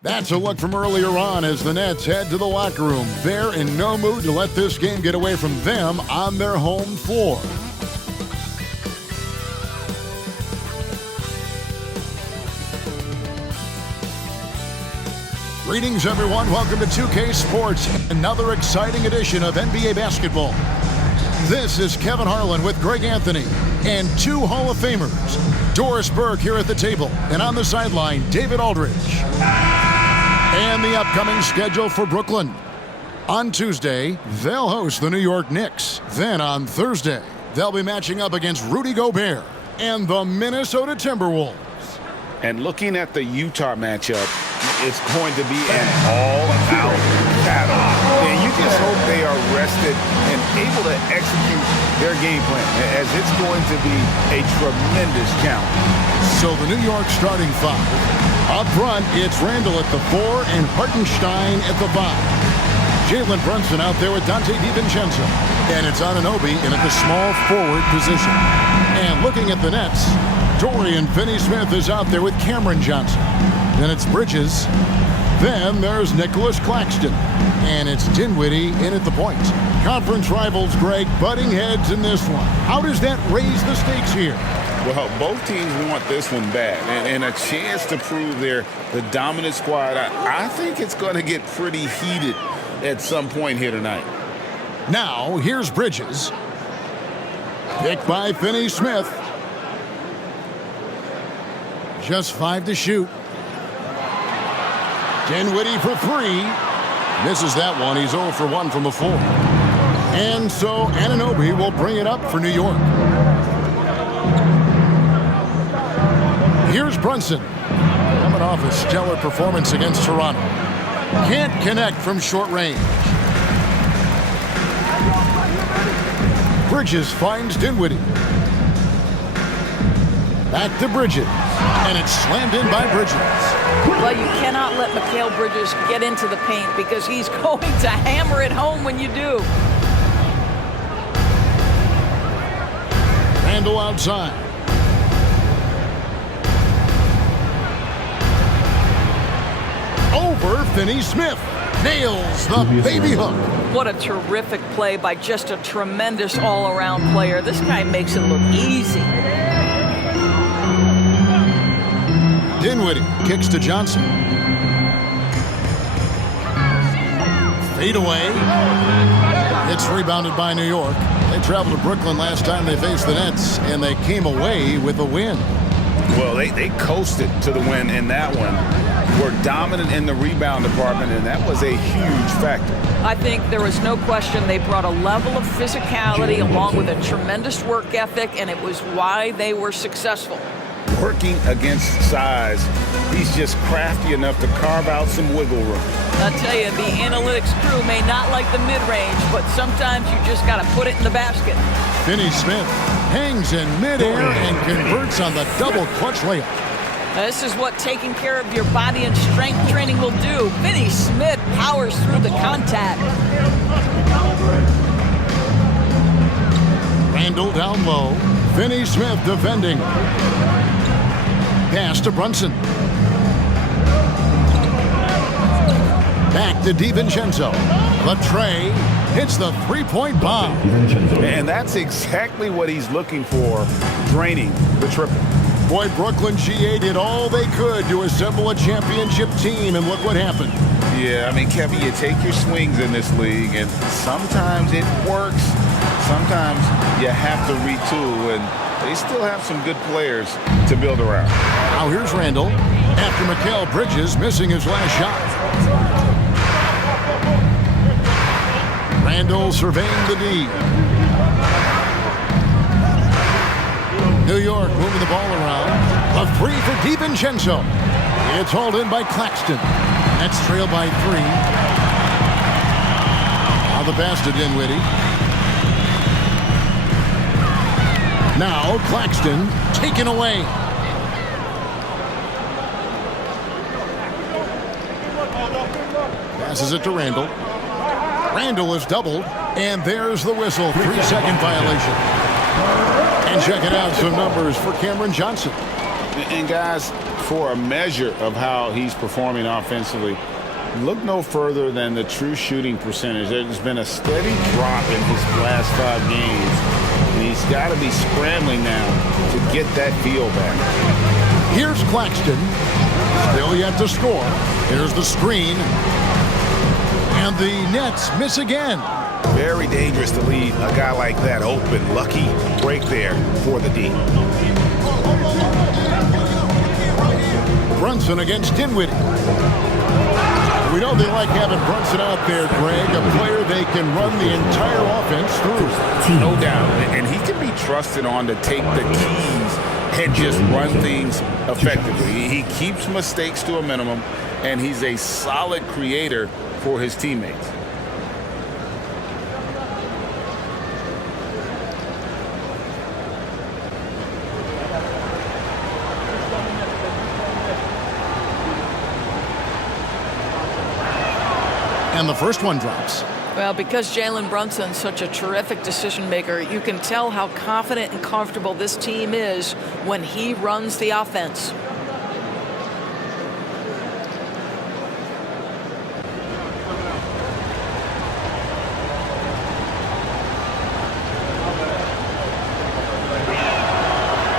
That's a look from earlier on as the Nets head to the locker room. They're in no mood to let this game get away from them on their home floor. Greetings, everyone. Welcome to 2K Sports, another exciting edition of NBA basketball. This is Kevin Harlan with Greg Anthony and two Hall of Famers, Doris Burke here at the table, and on the sideline, David Aldridge. And the upcoming schedule for Brooklyn. On Tuesday, they'll host the New York Knicks. Then on Thursday, they'll be matching up against Rudy Gobert and the Minnesota Timberwolves. And looking at the Utah matchup, it's going to be an all-out battle. And you just hope they are rested and able to execute their game plan, as it's going to be a tremendous challenge. So the New York starting five. Up front, it's Randall at the 4 and Hartenstein at the 5. Jalen Brunson out there with Dante DiVincenzo. And it's Anunoby in at the small forward position. And looking at the Nets, Dorian Finney-Smith is out there with Cameron Johnson. Then it's Bridges. Then there's Nicholas Claxton. And it's Dinwiddie in at the point. Conference rivals, Greg, butting heads in this one. How does that raise the stakes here? Well, both teams want this one bad and a chance to prove they're the dominant squad. I think it's going to get pretty heated at some point here tonight. Now, here's Bridges. Picked by Finney-Smith. Just 5 to shoot. Dinwiddie for 3. Misses that one. He's 0 for 1 from the floor. And so Anunoby will bring it up for New York. Here's Brunson. Coming off a stellar performance against Toronto. Can't connect from short range. Bridges finds Dinwiddie. Back to Bridges. And it's slammed in by Bridges. Well, you cannot let Mikal Bridges get into the paint because he's going to hammer it home when you do. Randall outside. Over Finney-Smith. Nails the baby hook. What a terrific play by just a tremendous all-around player. This guy makes it look easy. Dinwiddie kicks to Johnson. Fade away. It's rebounded by New York. They traveled to Brooklyn last time they faced the Nets, and they came away with a win. Well, they coasted to the win in that one. Were dominant in the rebound department, and that was a huge factor. I think there was no question they brought a level of physicality along with a tremendous work ethic, and it was why they were successful. Working against size, he's just crafty enough to carve out some wiggle room. I'll tell you, the analytics crew may not like the mid-range, but sometimes you just got to put it in the basket. Finney-Smith hangs in midair and converts on the double clutch layup. This is what taking care of your body and strength training will do. Finney-Smith powers through the contact. Randall down low. Finney-Smith defending. Pass to Brunson. Back to DiVincenzo. Latrey hits the three-point bomb. And that's exactly what he's looking for, draining the triple. Boy, Brooklyn GA did all they could to assemble a championship team, and look what happened. Yeah, I mean, Kevin, you take your swings in this league, and sometimes it works. Sometimes you have to retool, and they still have some good players to build around. Now here's Randall after Mikal Bridges missing his last shot. Randall surveying the D. New York moving the ball around. A free for DiVincenzo. It's hauled in by Claxton. That's trailed by 3. Now the pass to Dinwiddie. Now Claxton taken away. Passes it to Randall. Randall is doubled, and there's the whistle. 3-second violation. And checking out some numbers for Cameron Johnson. And guys, for a measure of how he's performing offensively, look no further than the true shooting percentage. There's been a steady drop in his last 5 games, and he's got to be scrambling now to get that feel back. Here's Claxton. Still yet to score. Here's the screen. And the Nets miss again. Very dangerous to leave a guy like that open. Lucky break there for the D. Brunson against Dinwiddie. We know they like having Brunson out there, Greg, a player they can run the entire offense through. No doubt. And he can be trusted on to take the keys and just run things effectively. He keeps mistakes to a minimum, and he's a solid creator for his teammates. And the first one drops. Well, because Jalen Brunson's such a terrific decision maker, you can tell how confident and comfortable this team is when he runs the offense.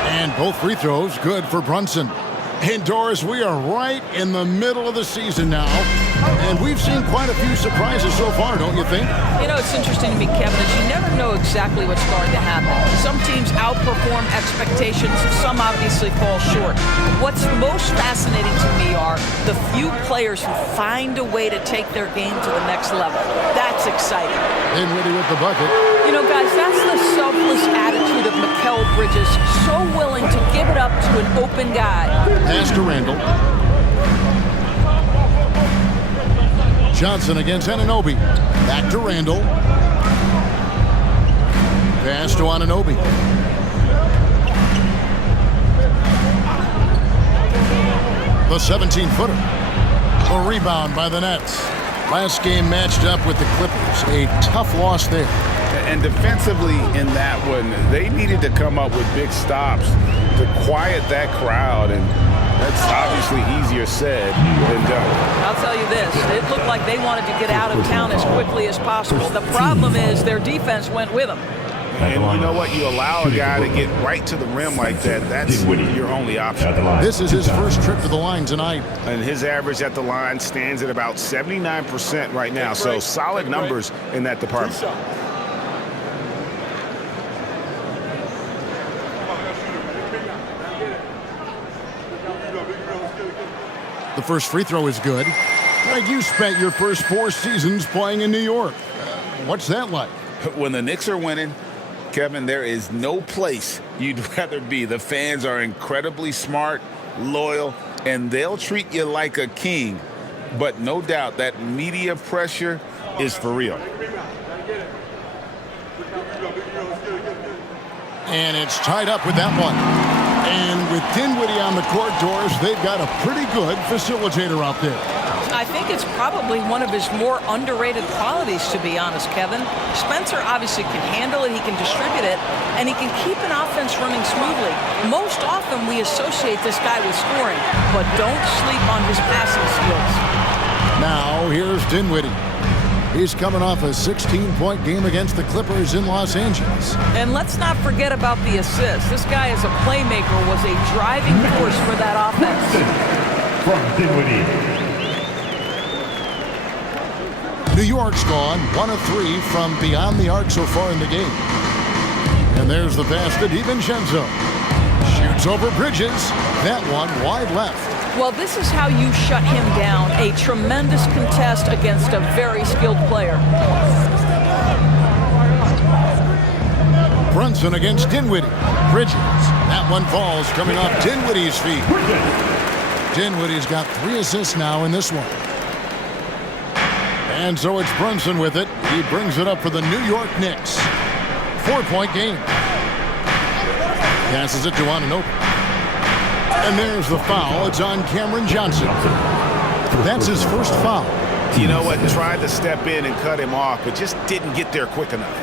And both free throws good for Brunson. And Doris, we are right in the middle of the season now. And we've seen quite a few surprises so far, don't you think? You know, it's interesting to me, Kevin, is you never know exactly what's going to happen. Some teams outperform expectations. Some obviously fall short. What's most fascinating to me are the few players who find a way to take their game to the next level. That's exciting. Dinwiddie with the bucket. You know, guys, that's the selfless attitude of Mikal Bridges. So willing to give it up to an open guy. Pass to Randall. Johnson against Anunoby. Back to Randall. Pass to Anunoby. The 17-footer. A rebound by the Nets. Last game matched up with the Clippers. A tough loss there. And defensively in that one, they needed to come up with big stops to quiet that crowd, and that's obviously easier said than done. I'll tell you this, it looked like they wanted to get out of town as quickly as possible. The problem is their defense went with them. And you know what? You allow a guy to get right to the rim like that, that's your only option. This is his first trip to the line tonight. And his average at the line stands at about 79% right now, so solid numbers in that department. The first free throw is good. Greg, you spent your first 4 seasons playing in New York. What's that like? When the Knicks are winning, Kevin, there is no place you'd rather be. The fans are incredibly smart, loyal, and they'll treat you like a king. But no doubt that media pressure is for real. And it's tied up with that one. And with Dinwiddie on the court, Doris, they've got a pretty good facilitator out there. I think it's probably one of his more underrated qualities, to be honest, Kevin. Spencer obviously can handle it, he can distribute it, and he can keep an offense running smoothly. Most often we associate this guy with scoring, but don't sleep on his passing skills. Now, here's Dinwiddie. He's coming off a 16-point game against the Clippers in Los Angeles. And let's not forget about the assist. This guy as a playmaker was a driving force for that offense. From Dinwiddie. New York's gone 1 of 3 from beyond the arc so far in the game. And there's the pass to DiVincenzo. Shoots over Bridges. That one wide left. Well, this is how you shut him down. A tremendous contest against a very skilled player. Brunson against Dinwiddie. Bridges. That one falls coming off Dinwiddie's feet. Dinwiddie's got 3 assists now in this one. And so it's Brunson with it. He brings it up for the New York Knicks. 4-point game. Passes it to Anunoby. And there's the foul. It's on Cameron Johnson. That's his first foul. You know what? Tried to step in and cut him off, but just didn't get there quick enough.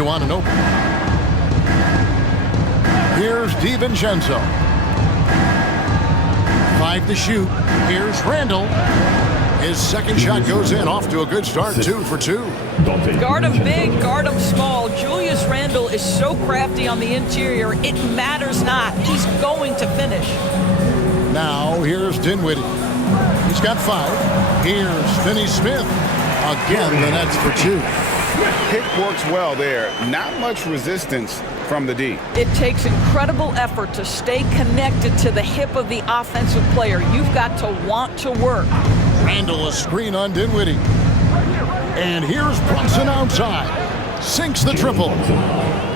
to Anunoby. Here's DiVincenzo. 5 to shoot. Here's Randall. His second shot goes in, off to a good start, 2 for 2. Guard him big, guard him small. Julius Randle is so crafty on the interior, it matters not. He's going to finish. Now, here's Dinwiddie. He's got 5. Here's Finney Smith. Again, the nets for 2. Pick works well there. Not much resistance from the D. It takes incredible effort to stay connected to the hip of the offensive player. You've got to want to work. Randall, a screen on Dinwiddie. And here's Brunson outside. Sinks the triple.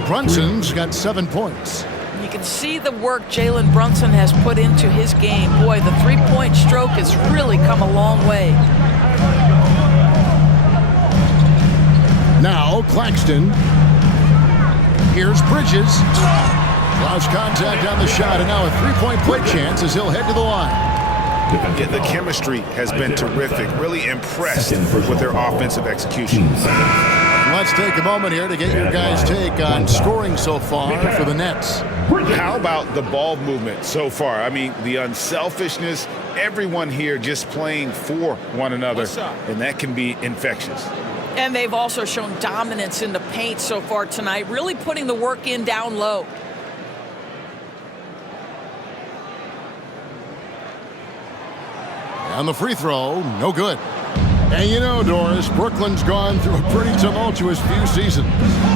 Brunson's got 7 points. You can see the work Jalen Brunson has put into his game. Boy, the three-point stroke has really come a long way. Now Claxton. Here's Bridges. Lost contact on the shot, and now a three-point play chance as he'll head to the line. Yeah, the chemistry has been terrific. Really impressed with their offensive execution. Let's take a moment here to get your guys' take on scoring so far for the Nets. How about the ball movement so far? I mean, the unselfishness, everyone here just playing for one another, and that can be infectious. And they've also shown dominance in the paint so far tonight, really putting the work in down low. On the free throw, no good. And you know, Doris, Brooklyn's gone through a pretty tumultuous few seasons.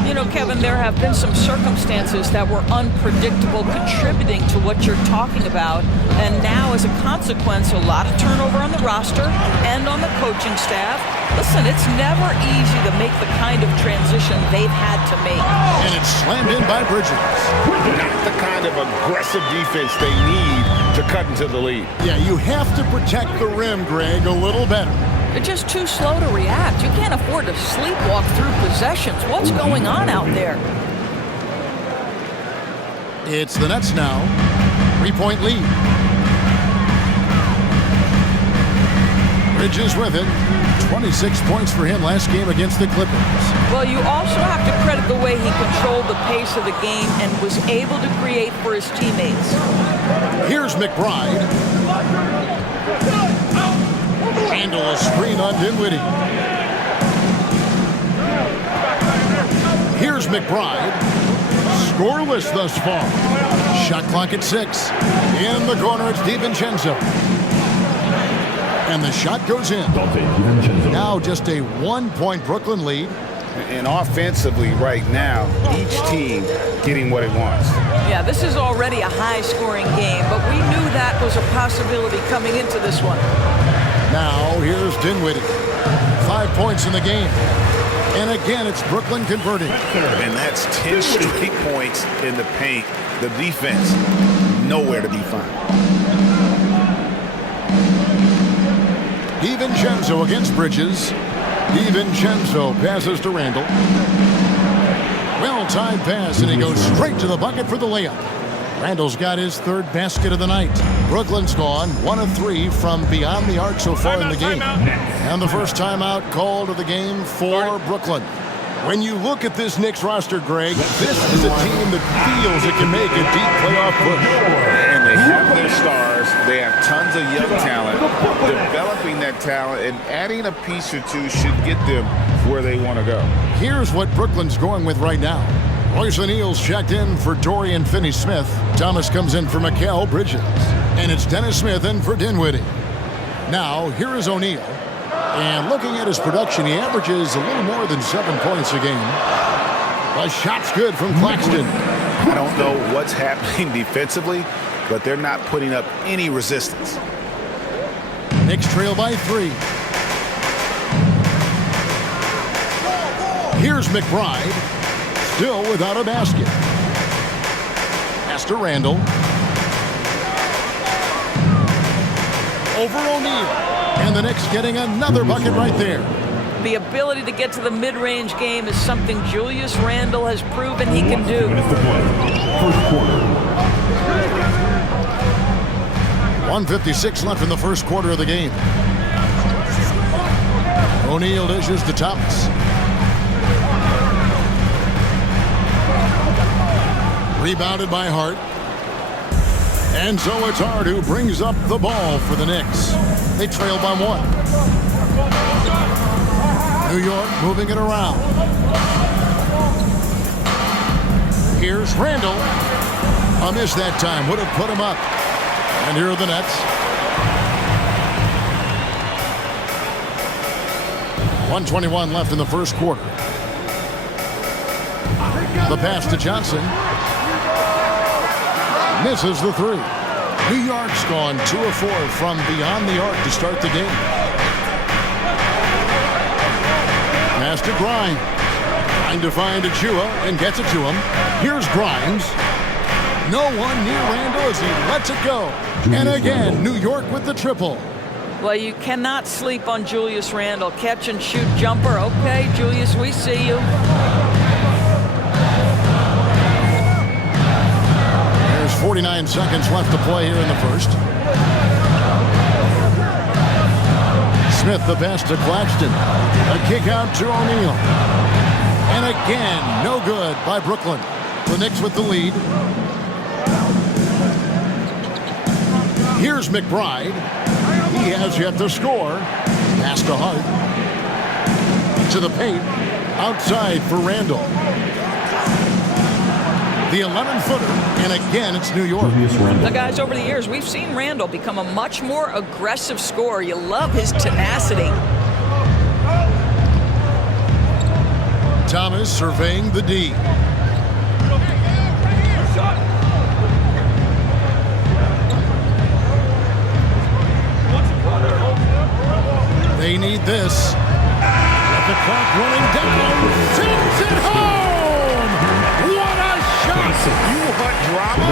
You know, Kevin, there have been some circumstances that were unpredictable contributing to what you're talking about. And now, as a consequence, a lot of turnover on the roster and on the coaching staff. Listen, it's never easy to make the kind of transition they've had to make. And it's slammed in by Bridges. Not the kind of aggressive defense they need to cut into the lead. Yeah, you have to protect the rim, Greg, a little better. They're just too slow to react. You can't afford to sleepwalk through possessions. What's going on out there? It's the Nets now. 3-point lead. Bridges with it. 26 points for him last game against the Clippers. Well, you also have to credit the way he controlled the pace of the game and was able to create for his teammates. Here's McBride. Handle a screen on Dinwiddie. Here's McBride. Scoreless thus far. Shot clock at 6. In the corner, it's DiVincenzo. And the shot goes in. Now just a 1-point Brooklyn lead. And offensively right now, each team getting what it wants. Yeah, this is already a high-scoring game, but we knew that was a possibility coming into this one. Now here's Dinwiddie. 5 points in the game. And again, it's Brooklyn converting. And that's 10 straight points in the paint. The defense, nowhere to be found. DiVincenzo against Bridges. DiVincenzo passes to Randall. Well-timed pass, and he goes straight to the bucket for the layup. Randall's got his third basket of the night. Brooklyn's gone 1 of 3 from beyond the arc so far in the game. And the first timeout called of the game for Brooklyn. When you look at this Knicks roster, Greg, this is a team that feels it can make a deep playoff push. And they have their stars. They have tons of young talent. Developing that talent and adding a piece or two should get them where they want to go. Here's what Brooklyn's going with right now. Royce O'Neal's checked in for Dorian Finney-Smith. Thomas comes in for Mikal Bridges. And it's Dennis Smith in for Dinwiddie. Now, here is O'Neal. And looking at his production, he averages a little more than 7 points a game. The shot's good from Claxton. I don't know what's happening defensively, but they're not putting up any resistance. Knicks trail by 3. Here's McBride. Still without a basket. Pass to Randall. Over O'Neal. And the Knicks getting another bucket right there. The ability to get to the mid-range game is something Julius Randle has proven he can do. First quarter. 1:56 left in the first quarter of the game. O'Neal dishes to Thomas. Rebounded by Hart. And so it's Hart who brings up the ball for the Knicks. They trail by 1. New York moving it around. Here's Randall. A miss that time. Would have put him up. And here are the Nets. 1:21 left in the first quarter. The pass to Johnson. Misses the 3. New York's gone 2 of 4 from beyond the arc to start the game. Pass to Grimes. Trying to find Achua and gets it to him. Here's Grimes. No one near Randall as he lets it go. And again, New York with the triple. Well, you cannot sleep on Julius Randle. Catch and shoot jumper. Okay, Julius, we see you. There's 49 seconds left to play here in the first. Smith the pass to Claxton. A kick out to O'Neal. And again, no good by Brooklyn. The Knicks with the lead. Here's McBride. He has yet to score. Pass to Hart. To the paint. Outside for Randall. The 11-footer. And again, it's New York. Now, guys, over the years, we've seen Randall become a much more aggressive scorer. You love his tenacity. Thomas surveying the D. They need this. Let the clock running down. Sends it home. What a shot. You want drama?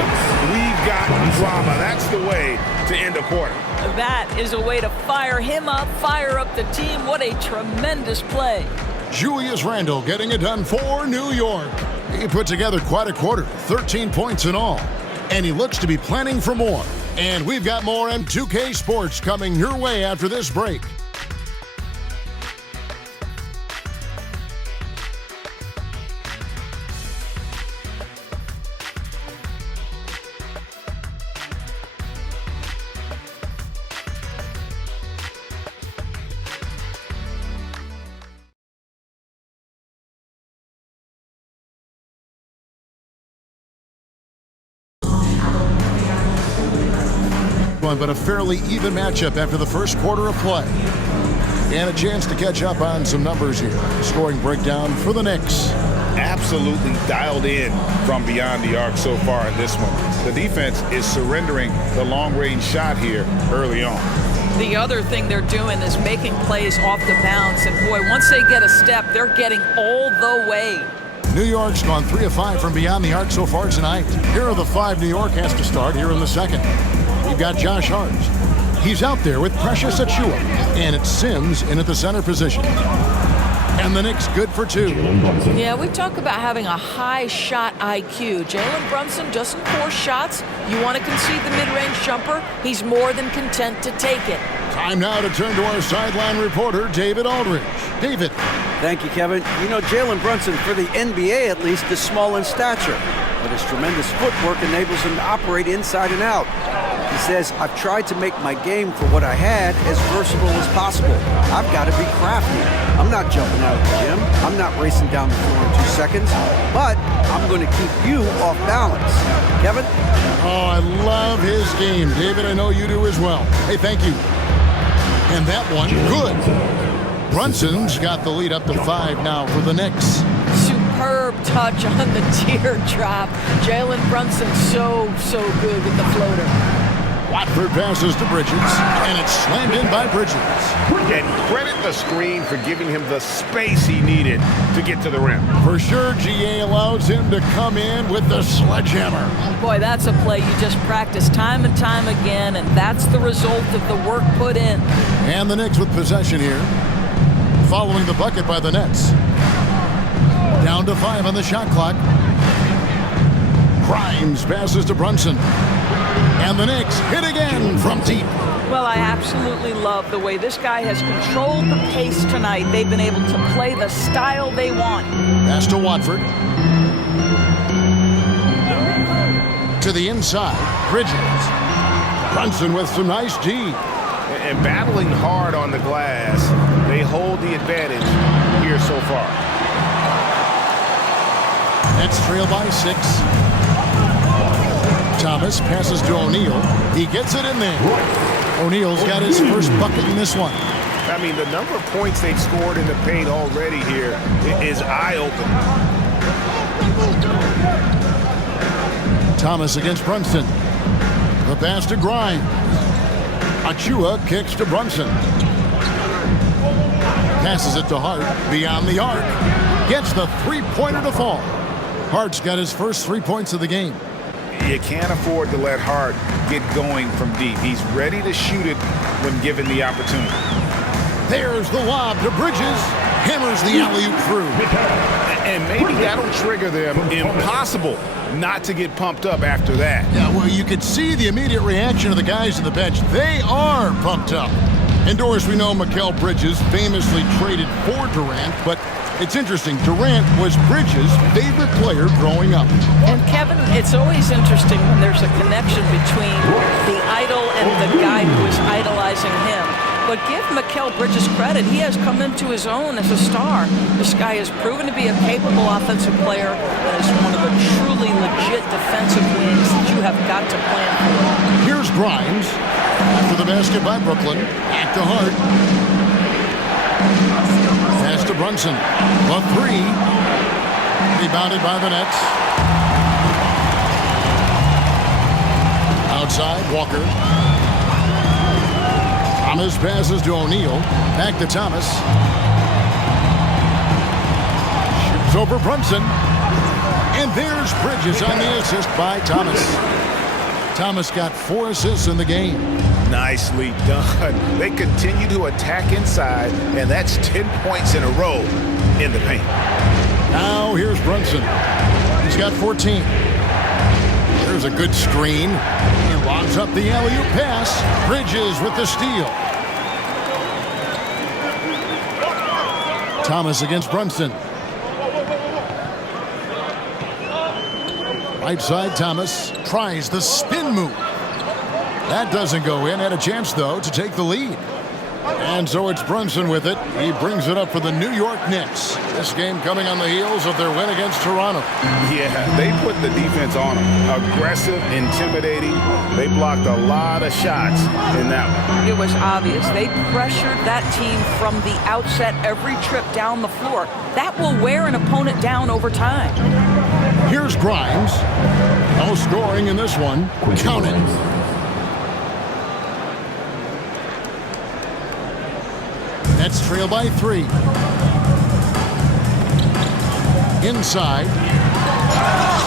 We've got drama. That's the way to end a quarter. That is a way to fire him up, fire up the team. What a tremendous play. Julius Randle getting it done for New York. He put together quite a quarter, 13 points in all. And he looks to be planning for more. And we've got more M2K Sports coming your way after this break. But a fairly even matchup after the first quarter of play. And a chance to catch up on some numbers here. Scoring breakdown for the Knicks. Absolutely dialed in from beyond the arc so far in this one. The defense is surrendering the long-range shot here early on. The other thing they're doing is making plays off the bounce. And boy, once they get a step, they're getting all the way. New York's gone 3 of 5 from beyond the arc so far tonight. Here are the 5 New York has to start here in the second. We've got Josh Hart. He's out there with Precious Achua. And it's Sims in at the center position. And the Knicks good for 2. Yeah, we talk about having a high shot IQ. Jalen Brunson doesn't force shots. You want to concede the mid-range jumper, he's more than content to take it. Time now to turn to our sideline reporter, David Aldridge. David. Thank you, Kevin. You know, Jalen Brunson, for the NBA at least, is small in stature. But his tremendous footwork enables him to operate inside and out. He says, I've tried to make my game for what I had as versatile as possible. I've got to be crafty. I'm not jumping out of the gym. I'm not racing down the floor in 2 seconds. But I'm going to keep you off balance. Kevin? Oh, I love his game. David, I know you do as well. Hey, thank you. And that one, good. Brunson's got the lead up to 5 now for the Knicks. Superb touch on the teardrop. Jalen Brunson so good with the floater. Watford passes to Bridges, and it's slammed in by Bridges. And credit the screen for giving him the space he needed to get to the rim. For sure, GA allows him to come in with the sledgehammer. Boy, that's a play you just practice time and time again, and that's the result of the work put in. And the Knicks with possession here, following the bucket by the Nets. Down to 5 on the shot clock. Grimes passes to Brunson. And the Knicks hit again from deep. Well, I absolutely love the way this guy has controlled the pace tonight. They've been able to play the style they want. Pass to Watford. the inside. Bridges. Brunson with some nice D. And battling hard on the glass, they hold the advantage here so far. Nets trail by 6. Thomas passes to O'Neal. He gets it in there. O'Neal's got his first bucket in this one. I mean, the number of points they've scored in the paint already here is eye-opening. Thomas against Brunson. The pass to Grimes. Achua kicks to Brunson. Passes it to Hart beyond the arc. Gets the three-pointer to fall. Hart's got his first 3 points of the game. You can't afford to let Hart get going from deep. He's ready to shoot it when given the opportunity. There's the lob to Bridges. Hammers the alley-oop through. And maybe that'll trigger them. Impossible not to get pumped up after that. Yeah, well, you could see the immediate reaction of the guys on the bench. They are pumped up. And Doris, we know Mikal Bridges famously traded for Durant, but it's interesting. Durant was Bridges' favorite player growing up. And Kevin, it's always interesting when there's a connection between the idol and the guy who is idolizing him. But give Mikal Bridges credit. He has come into his own as a star. This guy has proven to be a capable offensive player and is one of the truly legit defensive wings that you have got to plan for. Here's Grimes. After the basket by Brooklyn. Back to Hart. Pass to Brunson. The three. Rebounded by the Nets. Outside, Walker. Thomas passes to O'Neal. Back to Thomas. Shoots over Brunson. And there's Bridges on the assist by Thomas. Thomas got 4 assists in the game. Nicely done. They continue to attack inside, and that's 10 points in a row in the paint. Now here's Brunson. He's got 14. There's a good screen. He lobs up the alley-oop pass. Bridges with the steal. Thomas against Brunson. Right side, Thomas tries the spin move. That doesn't go in. Had a chance, though, to take the lead. And so it's Brunson with it. He brings it up for the New York Knicks. This game coming on the heels of their win against Toronto. Yeah, they put the defense on them. Aggressive, intimidating. They blocked a lot of shots in that one. It was obvious. They pressured that team from the outset every trip down the floor. That will wear an opponent down over time. Here's Grimes. No scoring in this one. Count it. Nets trail by 3. Inside.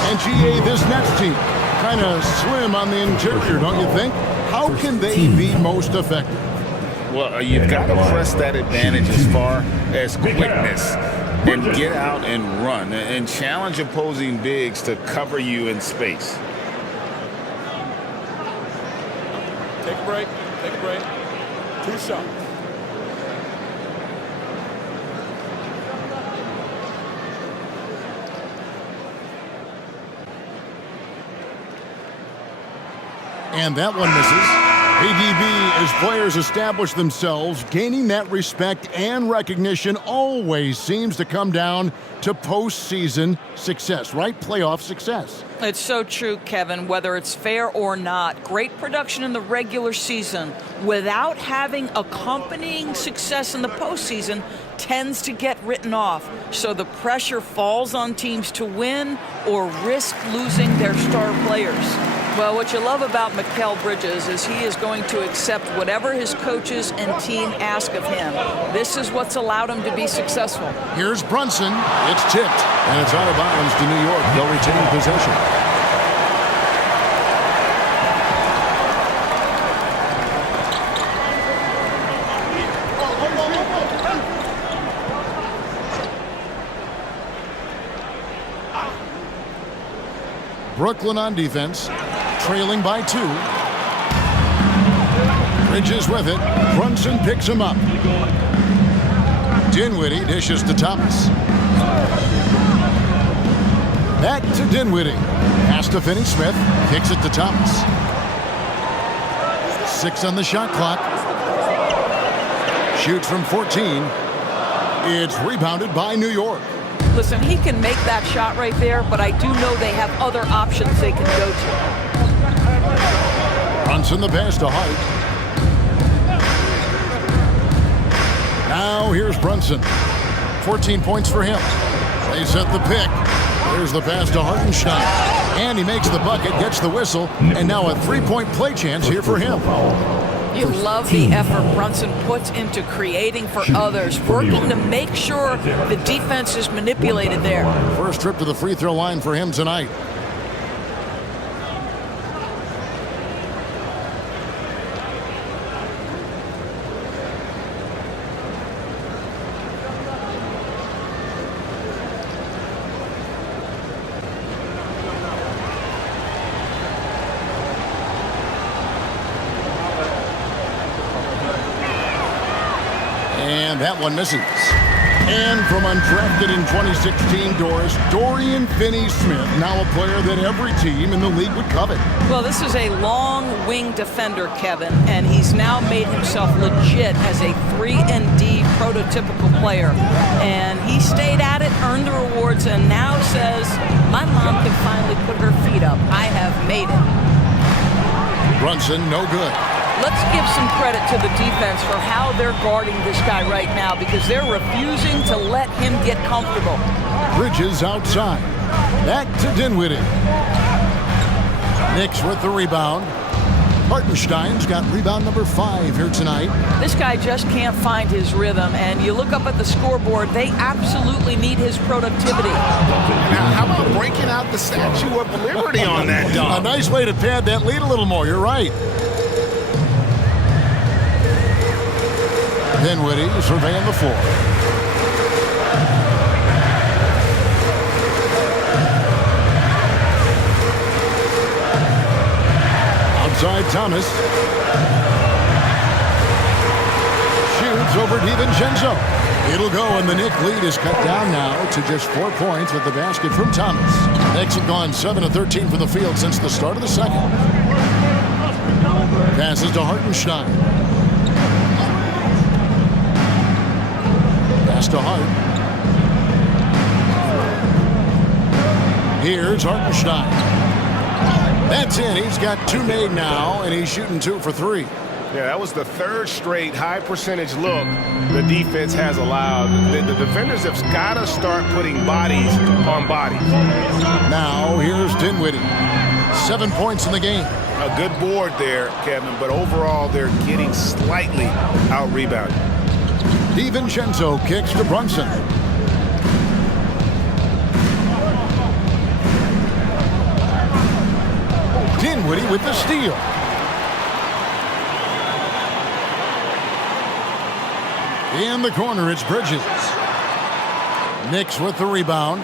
And GA, this Nets team, kind of slim on the interior, don't you think? How can they be most effective? Well, you've got to press that advantage as far as quickness and get out and run and challenge opposing bigs to cover you in space. Take a break. Take a break. 2 shots. And that one misses. ADB, as players establish themselves, gaining that respect and recognition always seems to come down to postseason success, right? Playoff success. It's so true, Kevin, whether it's fair or not. Great production in the regular season without having accompanying success in the postseason tends to get written off. So the pressure falls on teams to win or risk losing their star players. Well, what you love about Mikal Bridges is he is going to accept whatever his coaches and team ask of him. This is what's allowed him to be successful. Here's Brunson. It's tipped, and it's out of bounds to New York. They'll retain possession. Brooklyn on defense, trailing by 2. Bridges with it. Brunson picks him up. Dinwiddie dishes to Thomas. Back to Dinwiddie. Pass to Finney-Smith. Kicks it to Thomas. 6 on the shot clock. Shoots from 14. It's rebounded by New York. Listen, he can make that shot right there, but I do know they have other options they can go to. Brunson the pass to Hart. Now here's Brunson. 14 points for him. They set the pick. There's the pass to Hartenstein. And he makes the bucket, gets the whistle, and now a three-point play chance here for him. You love the effort Brunson puts into creating for others, working to make sure the defense is manipulated there. First trip to the free throw line for him tonight. And that one misses. And from undrafted in 2016, Doris, Dorian Finney-Smith, now a player that every team in the league would covet. Well, this is a long wing defender, Kevin, and he's now made himself legit as a 3-and-D prototypical player. And he stayed at it, earned the rewards, and now says, my mom can finally put her feet up. I have made it. Brunson, no good. Let's give some credit to the defense for how they're guarding this guy right now, because they're refusing to let him get comfortable. Bridges outside. Back to Dinwiddie. Knicks with the rebound. Hartenstein's got rebound number 5 here tonight. This guy just can't find his rhythm, and you look up at the scoreboard, they absolutely need his productivity. Now, how about breaking out the Statue of Liberty on that dunk? A nice way to pad that lead a little more, you're right. Dinwiddie surveying the floor. Outside Thomas. Shoots over DiVincenzo. It'll go, and the Knicks lead is cut down now to just 4 points with the basket from Thomas. Knicks have gone 7 of 13 from the field since the start of the second. Passes to Hartenstein. To Hart. Here's Hartenstein. That's in. He's got 2 made now, and he's shooting 2 for 3. Yeah, that was the 3rd straight high percentage look the defense has allowed. The defenders have got to start putting bodies on bodies. Now here's Dinwiddie. 7 points in the game. A good board there, Kevin, but overall they're getting slightly out-rebounded. DiVincenzo kicks to Brunson. Dinwiddie with the steal. In the corner, it's Bridges. Knicks with the rebound.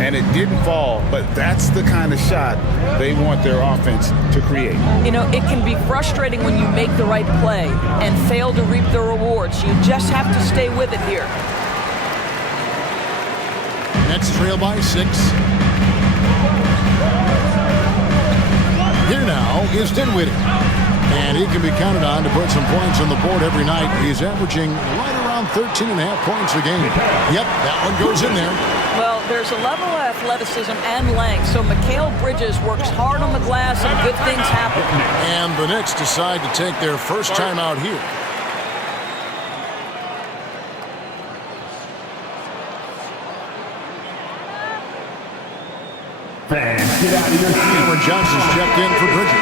And it didn't fall, but that's the kind of shot they want their offense to create. You know, it can be frustrating when you make the right play and fail to reap the rewards. You just have to stay with it here. Nets trail by 6. Here now is Dinwiddie. And he can be counted on to put some points on the board every night. He's averaging right around 13.5 points a game. Yep, that one goes in there. Well, there's a level of athleticism and length, so Mikal Bridges works hard on the glass and good things happen. And the Knicks decide to take their first time out here. Fans, get out of your seats. Cameron Johnson's checked in for Bridges.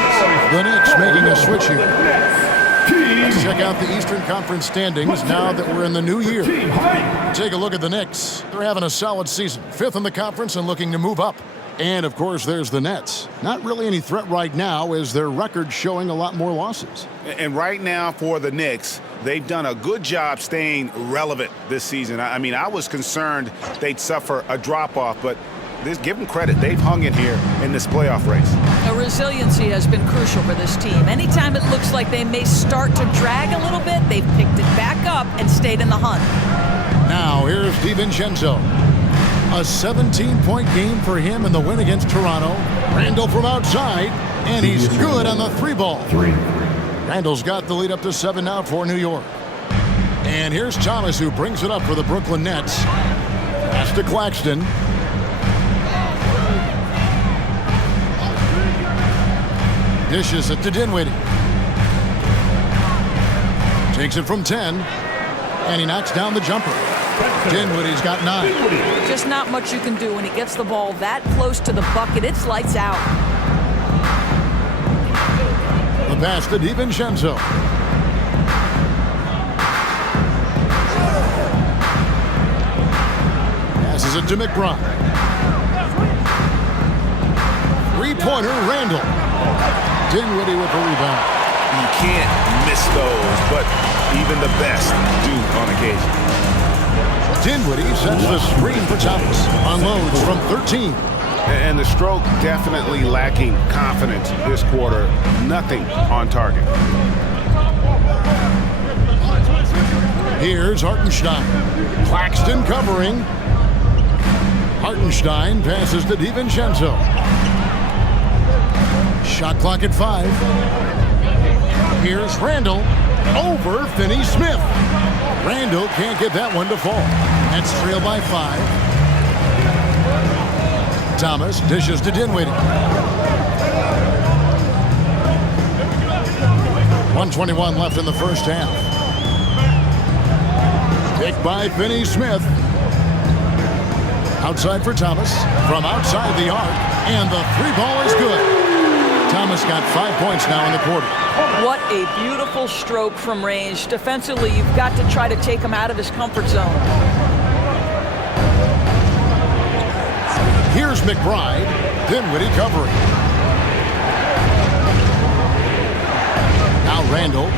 The Knicks making a switch here. Let's check out the Eastern Conference standings now that we're in the new year. Take a look at the Knicks. They're having a solid season. 5th in the conference and looking to move up. And, of course, there's the Nets. Not really any threat right now as their record's showing a lot more losses. And right now for the Knicks, they've done a good job staying relevant this season. I mean, I was concerned they'd suffer a drop-off, but give them credit. They've hung in here in this playoff race. Resiliency has been crucial for this team. Anytime it looks like they may start to drag a little bit, they've picked it back up and stayed in the hunt. Now, here's DiVincenzo. A 17-point game for him in the win against Toronto. Randall from outside, and he's good on the 3-ball. Randall's got the lead up to 7 now for New York. And here's Thomas, who brings it up for the Brooklyn Nets. Pass to Claxton. Dishes it to Dinwiddie. Takes it from 10, and he knocks down the jumper. Dinwiddie's got 9. Just not much you can do when he gets the ball that close to the bucket. It's lights out. The pass to DiVincenzo. Passes it to McBride. Three-pointer, Randall. Dinwiddie with the rebound. You can't miss those, but even the best do on occasion. Dinwiddie sets the screen for Thomas. Unloads from 13. And the stroke definitely lacking confidence this quarter. Nothing on target. Here's Hartenstein. Claxton covering. Hartenstein passes to DiVincenzo. Shot clock at 5. Here's Randall over Finney-Smith. Randall can't get that one to fall. That's trailed by 5. Thomas dishes to Dinwiddie. 1:21 left in the first half. Picked by Finney-Smith. Outside for Thomas. From outside the arc. And the 3-ball is good. Thomas got 5 points now in the quarter. What a beautiful stroke from range. Defensively, you've got to try to take him out of his comfort zone. Here's McBride. Dinwiddie covering. Now Randall.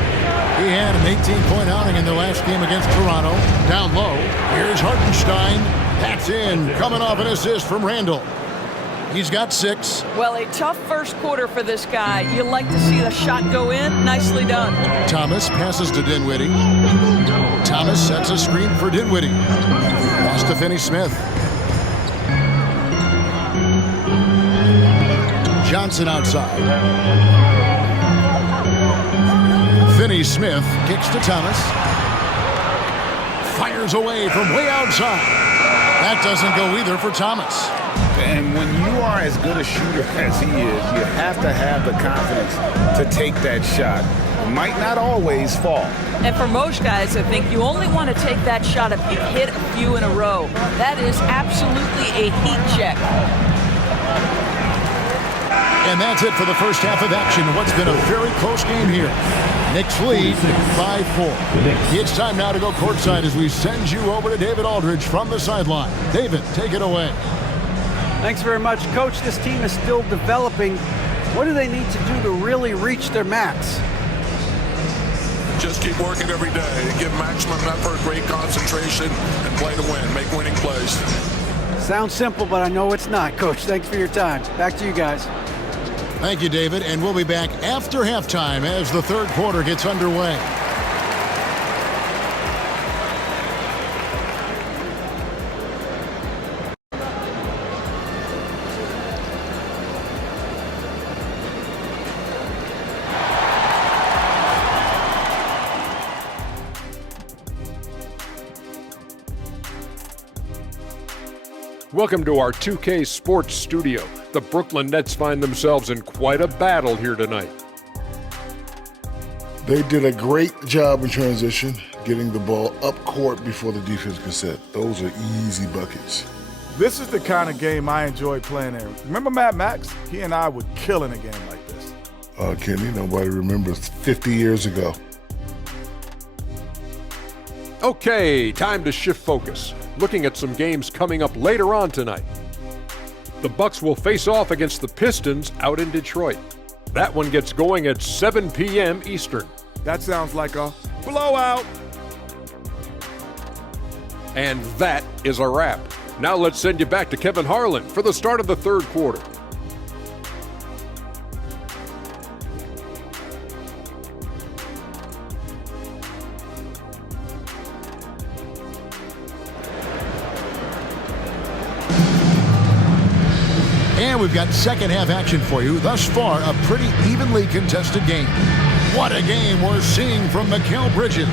He had an 18-point outing in the last game against Toronto. Down low. Here's Hartenstein. That's in. Coming off an assist from Randall. He's got 6. Well, a tough first quarter for this guy. You like to see the shot go in. Nicely done. Thomas passes to Dinwiddie. Thomas sets a screen for Dinwiddie. Pass to Finney-Smith. Johnson outside. Finney-Smith kicks to Thomas. Fires away from way outside. That doesn't go either for Thomas. And when you are as good a shooter as he is, you have to have the confidence to take that shot. It might not always fall. And for most guys, I think you only want to take that shot if you hit a few in a row. That is absolutely a heat check. And that's it for the first half of action. What's been a very close game here. Knicks lead 5-4. It's time now to go courtside as we send you over to David Aldridge from the sideline. David, take it away. Thanks very much, Coach. This team is still developing. What do they need to do to really reach their max? Just keep working every day. Give maximum effort, great concentration, and play to win. Make winning plays. Sounds simple, but I know it's not, Coach. Thanks for your time. Back to you guys. Thank you, David. And we'll be back after halftime as the third quarter gets underway. Welcome to our 2K Sports Studio. The Brooklyn Nets find themselves in quite a battle here tonight. They did a great job in transition, getting the ball up court before the defense could set. Those are easy buckets. This is the kind of game I enjoy playing in. Remember Mad Max? He and I would kill in a game like this. Kenny, nobody remembers 50 years ago. Okay, time to shift focus. Looking at some games coming up later on tonight. The Bucks will face off against the Pistons out in Detroit. That one gets going at 7 p.m. Eastern. That sounds like a blowout. And that is a wrap. Now let's send you back to Kevin Harlan for the start of the third quarter. we've got second half action for you. Thus far, a pretty evenly contested game. What a game we're seeing from Mikal Bridges.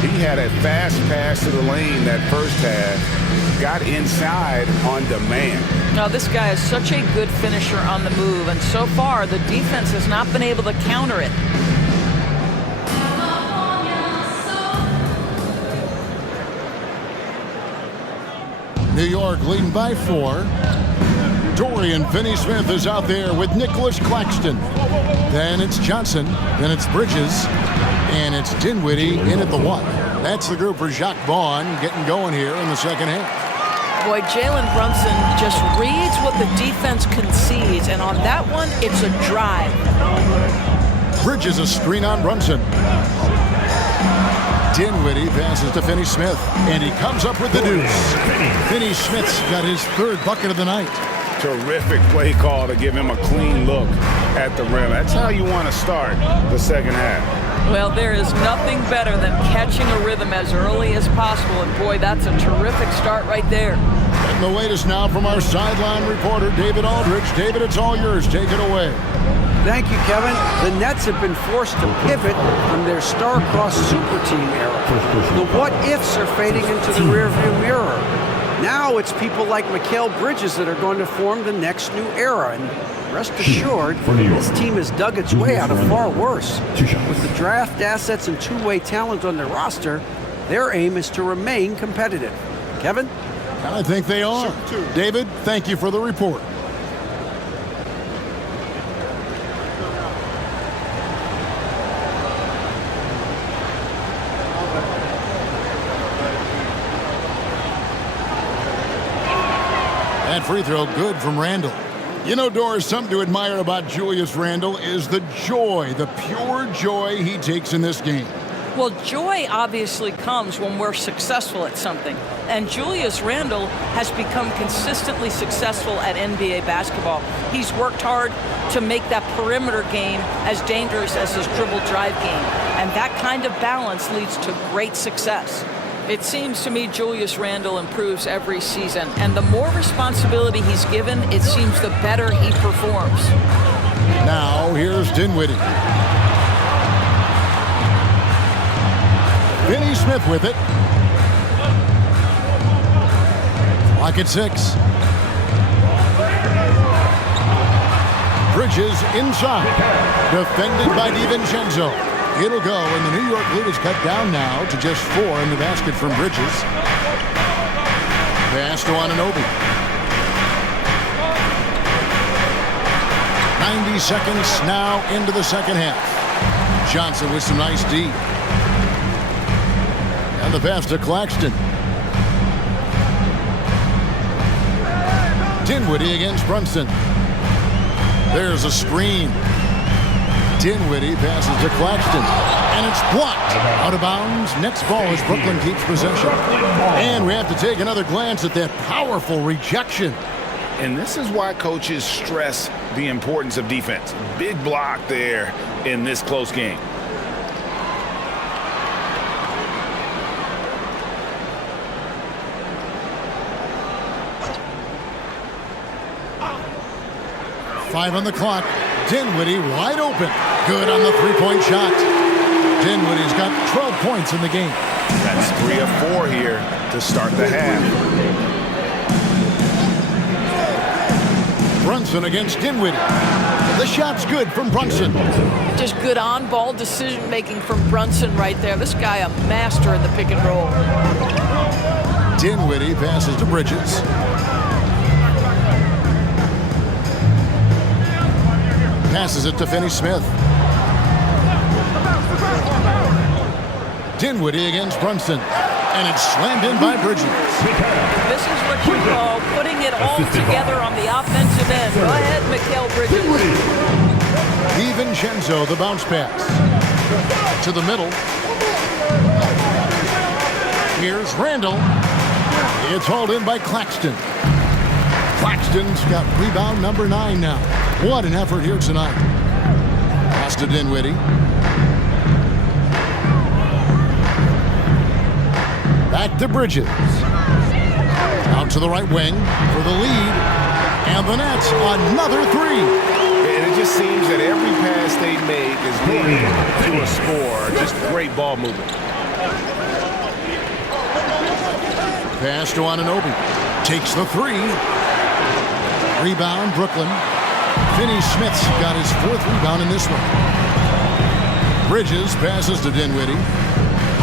He had a fast pass to the lane that first half. Got inside on demand. Now, this guy is such a good finisher on the move, and so far, the defense has not been able to counter it. New York leading by 4. Dorian Finney-Smith is out there with Nicholas Claxton. Then it's Johnson. Then it's Bridges. And it's Dinwiddie in at the 1. That's the group for Jacques Vaughn getting going here in the second half. Boy, Jalen Brunson just reads what the defense concedes, and on that one, it's a drive. Bridges a screen on Brunson. Dinwiddie passes to Finney-Smith, and he comes up with the deuce. Finney-Smith's got his 3rd bucket of the night. Terrific play call to give him a clean look at the rim. That's how you want to start the second half. Well, there is nothing better than catching a rhythm as early as possible, and boy, that's a terrific start right there. And the latest now from our sideline reporter, David Aldridge. David, it's all yours. Take it away. Thank you, Kevin. The Nets have been forced to pivot from their star-crossed super team era. The what-ifs are fading into the rearview mirror. Now it's people like Mikal Bridges that are going to form the next new era. And rest assured, this team has dug its way out of far worse. With the draft assets and two-way talent on their roster, their aim is to remain competitive. Kevin? I think they are. David, thank you for the report. That free throw good from Randle. You know, Doris, something to admire about Julius Randle is the joy, the pure joy he takes in this game. Well, joy obviously comes when we're successful at something. And Julius Randle has become consistently successful at NBA basketball. He's worked hard to make that perimeter game as dangerous as his dribble drive game. And that kind of balance leads to great success. It seems to me Julius Randle improves every season. And the more responsibility he's given, it seems the better he performs. Now, here's Dinwiddie. Finney-Smith with it. Clock at 6. Bridges inside. Defended by DiVincenzo. It'll go, and the New York lead is cut down now to just 4 in the basket from Bridges. Pass to Anunoby. 90 seconds now into the second half. Johnson with some nice D. And the pass to Claxton. Dinwiddie against Brunson. There's a screen. Dinwiddie passes to Claxton. And it's blocked. Out of bounds. Next ball as Brooklyn keeps possession. And we have to take another glance at that powerful rejection. And this is why coaches stress the importance of defense. Big block there in this close game. Five on the clock. Dinwiddie wide open. Good on the three-point shot. Dinwiddie's got 12 points in the game. That's 3 of 4 here to start the half. Brunson against Dinwiddie. The shot's good from Brunson. Just good on-ball decision-making from Brunson right there. This guy a master in the pick and roll. Dinwiddie passes to Bridges. Passes it to Finney-Smith. Dinwiddie against Brunson. And it's slammed in by Bridges. This is what you call putting it all together on the offensive end. Go ahead, Mikal Bridges. DiVincenzo, the bounce pass. To the middle. Here's Randle. It's hauled in by Claxton. Claxton's got rebound number 9 now. What an effort here tonight. Pass to Dinwiddie. Back to Bridges. Out to the right wing for the lead. And the Nets, another three. And it just seems that every pass they make is leading to a score. Just great ball movement. Pass to Anunoby. Takes the three. Rebound, Brooklyn. Finney-Smith's got his 4th rebound in this one. Bridges passes to Dinwiddie.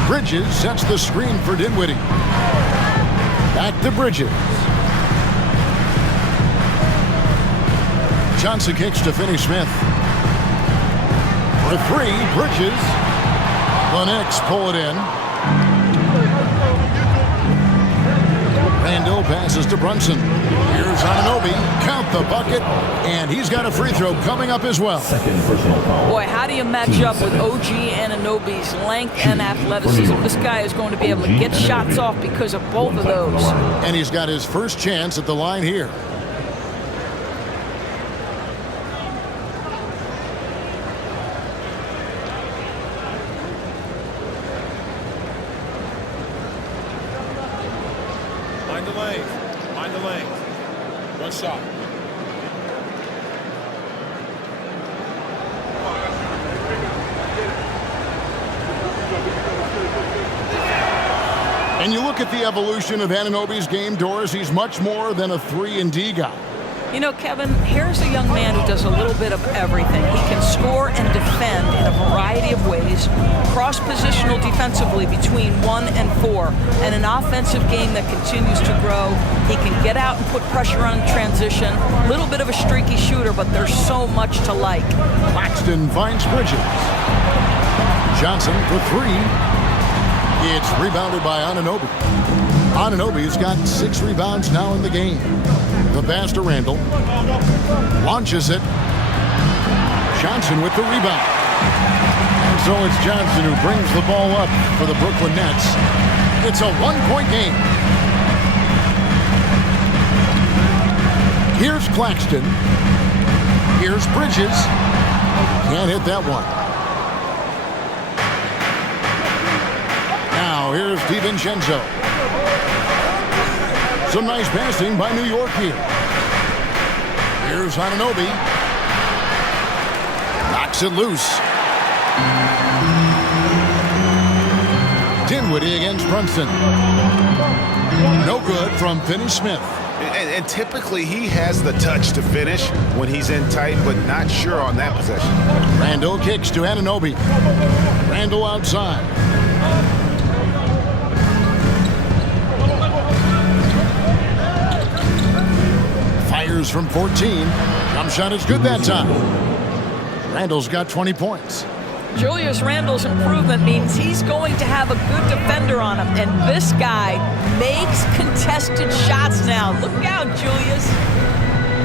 Bridges sets the screen for Dinwiddie. Back to Bridges. Johnson kicks to Finney-Smith. For three, Bridges. The Knicks pull it in. Randall passes to Brunson. Here's Anunoby. Count the bucket. And he's got a free throw coming up as well. Boy, how do you match up with OG Anunoby's length and athleticism? This guy is going to be able to get shots off because of both of those. And he's got his first chance at the line here. Mind the lane. One shot. And you look at the evolution of Anunoby's game, Doris, he's much more than a 3-and-D guy. You know, Kevin, here's a young man who does a little bit of everything. He can score and defend in a variety of ways, cross-positional defensively between 1 and 4, and an offensive game that continues to grow. He can get out and put pressure on transition. A little bit of a streaky shooter, but there's so much to like. Claxton finds Bridges. Johnson for three. It's rebounded by Anunoby. Anunoby's got 6 rebounds now in the game. The pass to Randall. Launches it. Johnson with the rebound. And so it's Johnson who brings the ball up for the Brooklyn Nets. It's a 1-point game. Here's Claxton. Here's Bridges. Can't hit that one. Now here's DiVincenzo. Some nice passing by New York here. Here's Anunoby. Knocks it loose. Dinwiddie against Brunson. No good from Finney-Smith. And typically he has the touch to finish when he's in tight, but not sure on that possession. Randall kicks to Anunoby. Randall outside. Fires from 14. Jump shot is good that time. Randall's got 20 points. Julius Randle's improvement means he's going to have a good defender on him, and this guy makes contested shots now. Look out, Julius.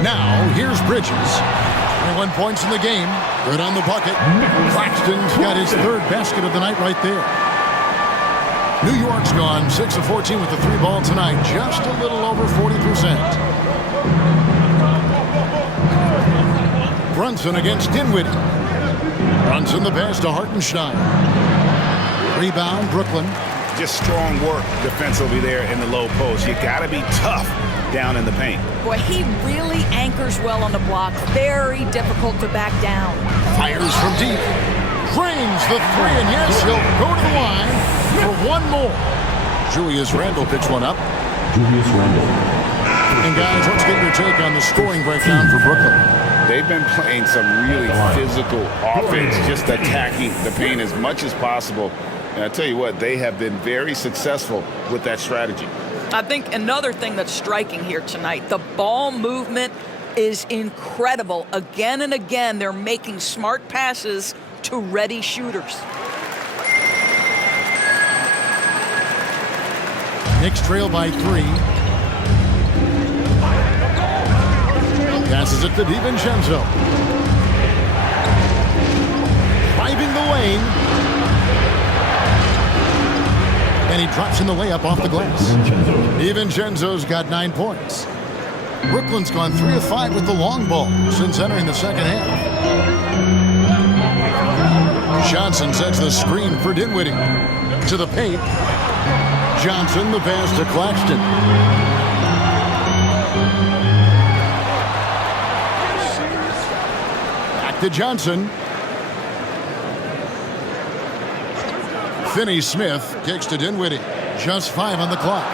Now, here's Bridges. 21 points in the game. Good on the bucket. Claxton's got his 3rd basket of the night right there. New York's gone 6 of 14 with the 3 ball tonight. Just a little over 40%. Brunson against Dinwiddie. Brunson the pass to Hartenstein. Rebound, Brooklyn. Just strong work defensively there in the low post. You got to be tough down in the paint. Boy, he really anchors well on the block. Very difficult to back down. Fires from deep. Drains the 3, and yes, he'll go to the line for one more. Julius Randle picks one up. Julius Randle. And guys, let's get your take on the scoring breakdown for Brooklyn. They've been playing some really physical offense, just attacking the paint as much as possible. And I tell you what, they have been very successful with that strategy. I think another thing that's striking here tonight, the ball movement is incredible. Again and again, they're making smart passes to ready shooters. Knicks trail by 3. Passes it to DiVincenzo. Driving the lane. And he drops in the layup off the glass. DiVincenzo's got 9 points. Brooklyn's gone 3 of 5 with the long ball since entering the second half. Johnson sets the screen for Dinwiddie. To the paint. Johnson the pass to Claxton. Back to Johnson. Finney Smith kicks to Dinwiddie. Just 5 on the clock.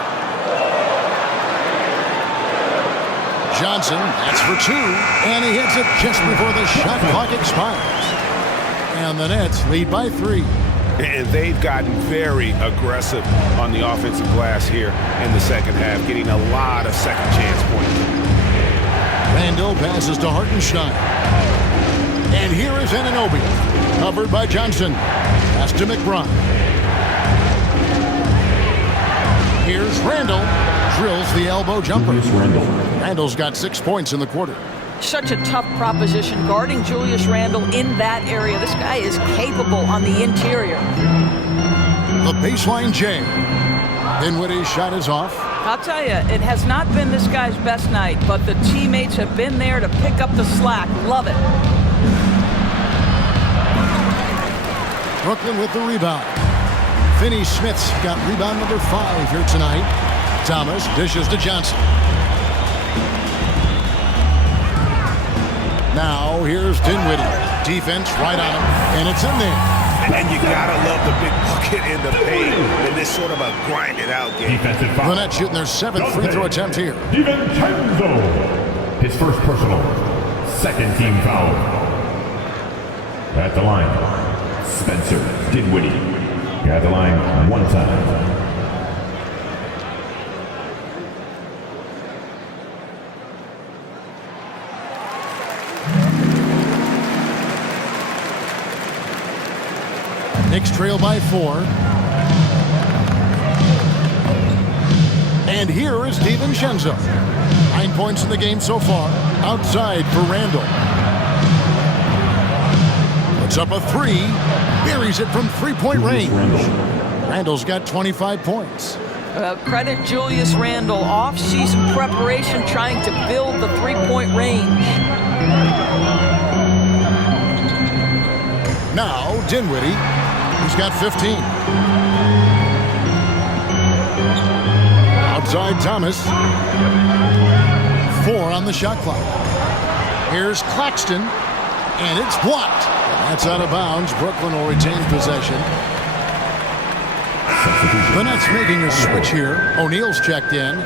Johnson, that's for 2, and he hits it just before the shot clock expires. And the Nets lead by 3. And they've gotten very aggressive on the offensive glass here in the second half, getting a lot of second chance points. Randall passes to Hartenstein. And here is Anunoby, covered by Johnson. Pass to McBride. Here's Randall. Drills the elbow jumper. Randall's got 6 points in the quarter. Such a tough proposition guarding Julius Randle in that area. This guy is capable on the interior. The baseline jam. Dinwiddie's shot is off. I'll tell you, it has not been this guy's best night, but the teammates have been there to pick up the slack. Love it. Brooklyn with the rebound. Finney Smith's got rebound number 5 here tonight. Thomas dishes to Johnson. Now here's Dinwiddie. Defense right on him, and it's in there. And you gotta love the big bucket in the paint in this sort of a grinded out game. The Nets shooting their 7th free throw attempt here. DiVincenzo. His first personal. Second team foul. At the line, Spencer Dinwiddie. At the line 1 time. Knicks trail by 4. And here is DiVincenzo. 9 points in the game so far. Outside for Randall. Puts up a 3. Buries it from 3-point range. Randall's got 25 points. Credit Julius Randle. Off-season preparation trying to build the 3-point range. Now Dinwiddie. He's got 15. Outside Thomas. 4 on the shot clock. Here's Claxton, and it's blocked. That's out of bounds. Brooklyn will retain possession. The Nets making a switch here. O'Neal's checked in.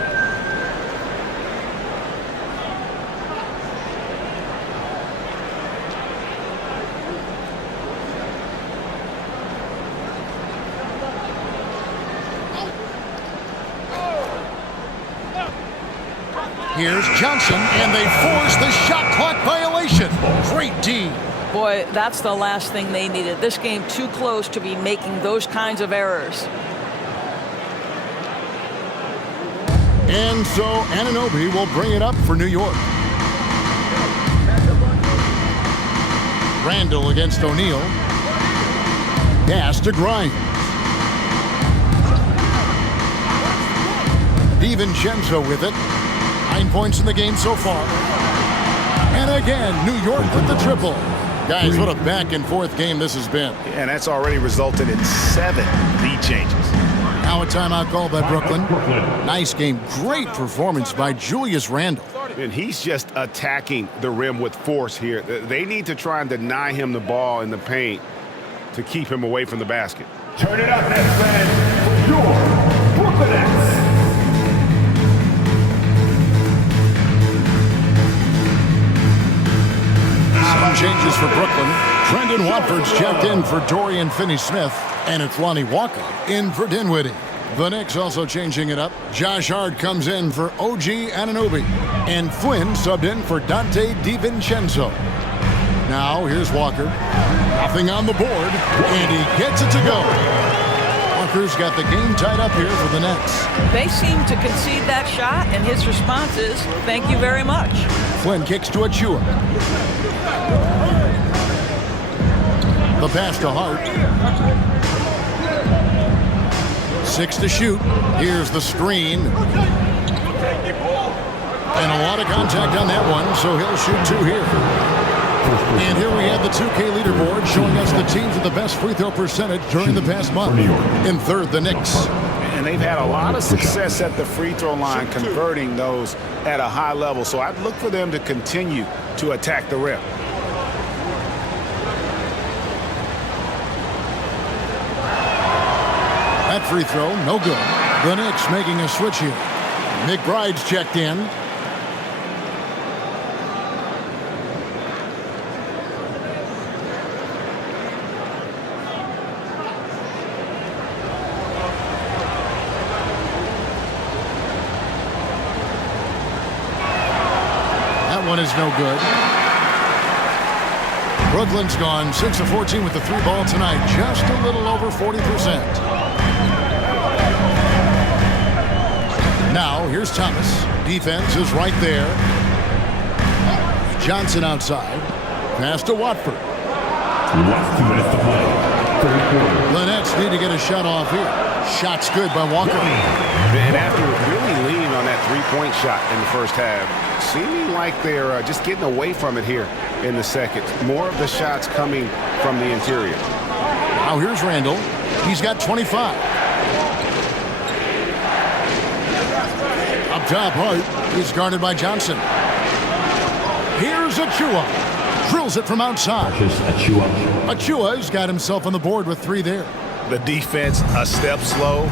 Here's Johnson, and they force the shot clock violation. Great D. Boy, that's the last thing they needed. This game too close to be making those kinds of errors. And so Anunoby will bring it up for New York. Randall against O'Neal. Pass to Grimes. DiVincenzo with it. 9 points in the game so far. And again, New York with the triple. Guys, what a back-and-forth game this has been. And that's already resulted in 7 lead changes. Now a timeout call by Brooklyn. Nice game. Great performance by Julius Randle. And he's just attacking the rim with force here. They need to try and deny him the ball in the paint to keep him away from the basket. Turn it up, Nets fans, for your Brooklyn Nets. Some changes for Brooklyn. Brendan Watford's checked in for Dorian Finney-Smith, and it's Lonnie Walker in for Dinwiddie. The Knicks also changing it up. Josh Hart comes in for OG Anunoby, and Flynn subbed in for Dante DiVincenzo. Now here's Walker. Nothing on the board, and he gets it to go. Walker's got the game tied up here for the Nets. They seem to concede that shot, and his response is, thank you very much. Flynn kicks to Achua. The pass to Hart. 6 to shoot. Here's the screen. And a lot of contact on that one, so he'll shoot 2 here. And here we have the 2K leaderboard showing us the teams with the best free throw percentage during the past month. In third, the Knicks. And they've had a lot of success at the free throw line, converting those at a high level. So I'd look for them to continue to attack the rim. free throw, no good. The Knicks making a switch here. McBride's checked in. That one is no good. Brooklyn's gone 6 of 14 with the 3 ball tonight, just a little over 40%. Now, here's Thomas. Defense is right there. Johnson outside. Pass to Watford. Last 2 minutes to play. Third quarter. The Nets need to get a shot off here. Shot's good by Walker. And after really leaning on that three-point shot in the first half, seeming like they're just getting away from it here in the second. More of the shots coming from the interior. Now here's Randall. He's got 25. Up top, Hart. He's guarded by Johnson. Here's Achua. Drills it from outside. Achua's got himself on the board with 3 there. The defense a step slow.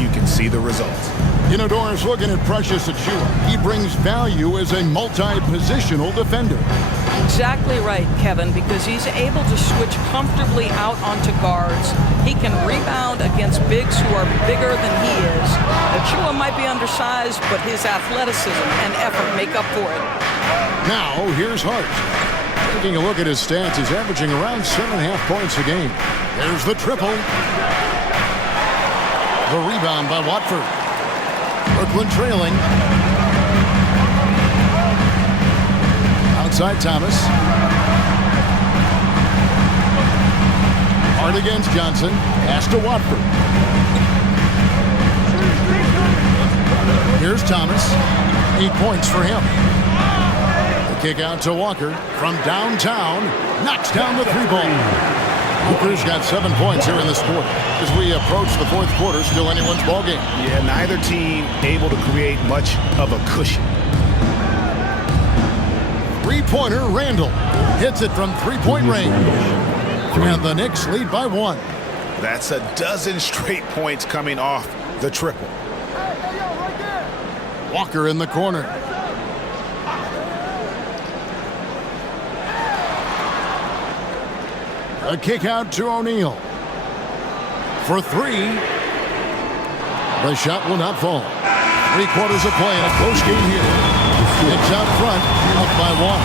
You can see the results. You know, Doris, looking at Precious Achua, he brings value as a multi-positional defender. Exactly right, Kevin, because he's able to switch comfortably out onto guards. He can rebound against bigs who are bigger than he is. Achua might be undersized, but his athleticism and effort make up for it. Now, here's Hart. Taking a look at his stats, he's averaging around 7.5 points a game. There's the triple. The rebound by Watford. Brooklyn trailing. Outside Thomas. Hard against Johnson. Pass to Watford. Here's Thomas. 8 points for him. The kick out to Walker from downtown. Knocks down the 3 ball. Walker's got 7 points here in this quarter. As we approach the 4th quarter, still anyone's ballgame. Yeah, neither team able to create much of a cushion. 3-pointer, Randall. Hits it from 3-point range. And the Knicks lead by 1. That's a dozen straight points coming off the triple. Walker in the corner. A kick out to O'Neal. For 3. The shot will not fall. 3 quarters of play in a close game here. Knicks out front, up by 1.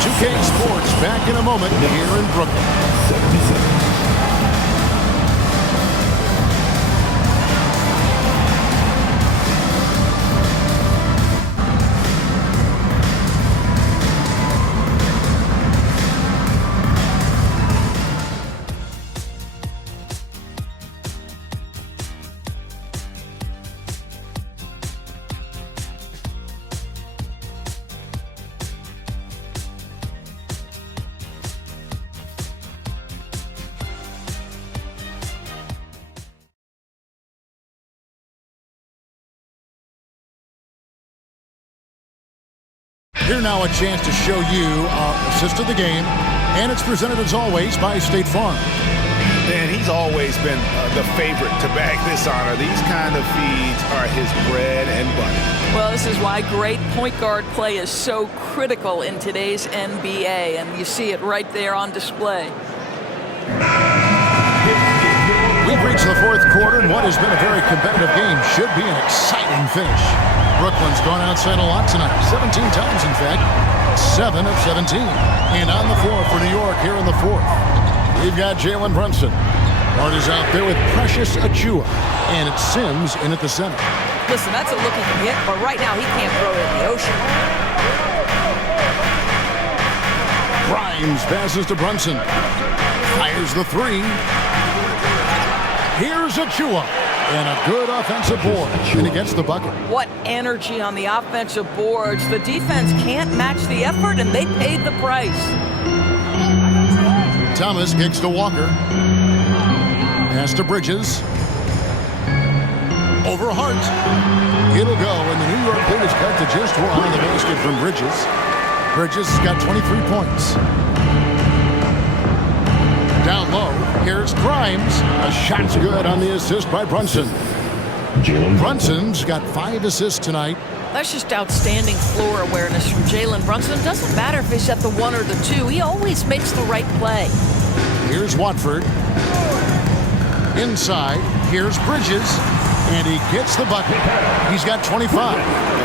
2K Sports back in a moment here in Brooklyn. 77. Here now a chance to show you our assist of the game, and it's presented as always by State Farm. Man, he's always been the favorite to bag this honor. These kind of feeds are his bread and butter. Well, this is why great point guard play is so critical in today's NBA, and you see it right there on display. We've reached the 4th quarter, and what has been a very competitive game should be an exciting finish. Brooklyn's gone outside a lot tonight, 17 times in fact, 7 of 17. And on the floor for New York here in the 4th, we've got Jalen Brunson. Hart is out there with Precious Achua, and it's Sims in at the center. Listen, that's a look he can hit, but right now he can't throw it in the ocean. Grimes passes to Brunson. Fires the 3. Here's Achua. And a good offensive board. And he gets the bucket. What energy on the offensive boards. The defense can't match the effort, and they paid the price. Thomas kicks to Walker. Pass to Bridges. Over Hart. It'll go, and the New York lead is cut to just 1 on the basket from Bridges. Bridges has got 23 points. Down low, Here's Grimes. A shot's good on the assist by Brunson. Brunson's got 5 assists tonight. That's just outstanding floor awareness from Jalen Brunson. It doesn't matter if he's at the 1 or the 2. He always makes the right play. Here's Watford. Inside, here's Bridges, and he gets the bucket. He's got 25.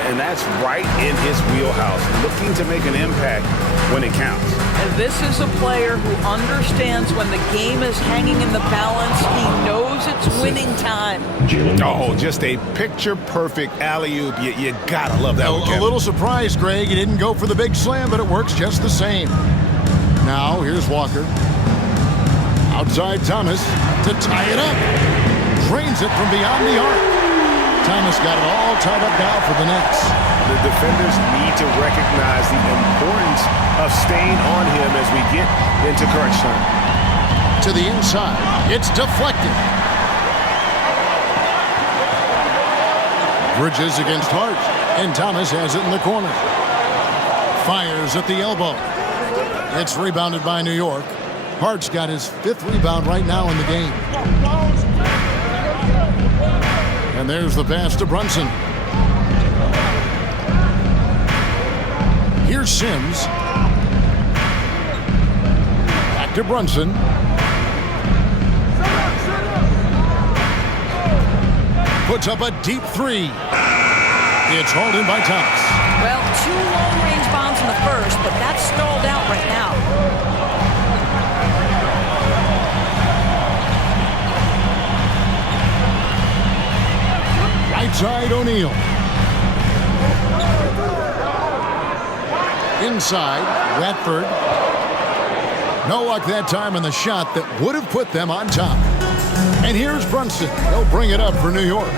And that's right in his wheelhouse, looking to make an impact when it counts. And this is a player who understands when the game is hanging in the balance. He knows it's winning time. Oh, just a picture-perfect alley-oop. You gotta love that one, A Kevin. little surprised, Greg. He didn't go for the big slam, but it works just the same. Now, here's Walker. Outside Thomas to tie it up. Drains it from beyond the arc. Thomas got it all tied up now for the Nets. The defenders need to recognize the importance of staying on him as we get into crunch time. To the inside. It's deflected. Bridges against Hart. And Thomas has it in the corner. Fires at the elbow. It's rebounded by New York. Hart's got his 5th rebound right now in the game. And there's the pass to Brunson. Here's Sims. Back to Brunson. Puts up a deep 3. It's hauled in by Thomas. Well, 2 long-range bombs in the first, but that's stalled out right now. Right side O'Neal. Inside, Watford. No luck that time on the shot that would have put them on top. And here's Brunson. He'll bring it up for New York.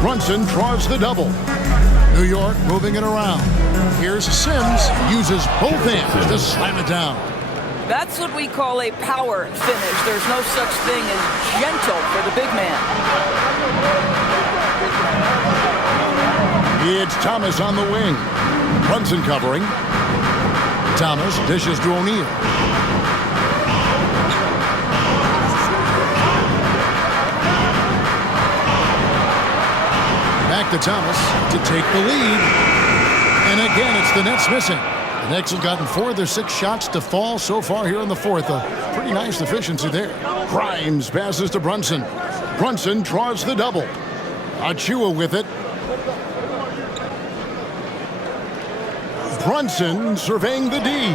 Brunson draws the double. New York moving it around. Here's Sims. Uses both hands to slam it down. That's what we call a power finish. There's no such thing as gentle for the big man. It's Thomas on the wing. Brunson covering. Thomas dishes to O'Neal. Back to Thomas to take the lead. And again, it's the Nets missing. The Knicks have gotten 4 of their 6 shots to fall so far here in the 4th. A pretty nice efficiency there. Grimes passes to Brunson. Brunson draws the double. Achua with it. Brunson surveying the D.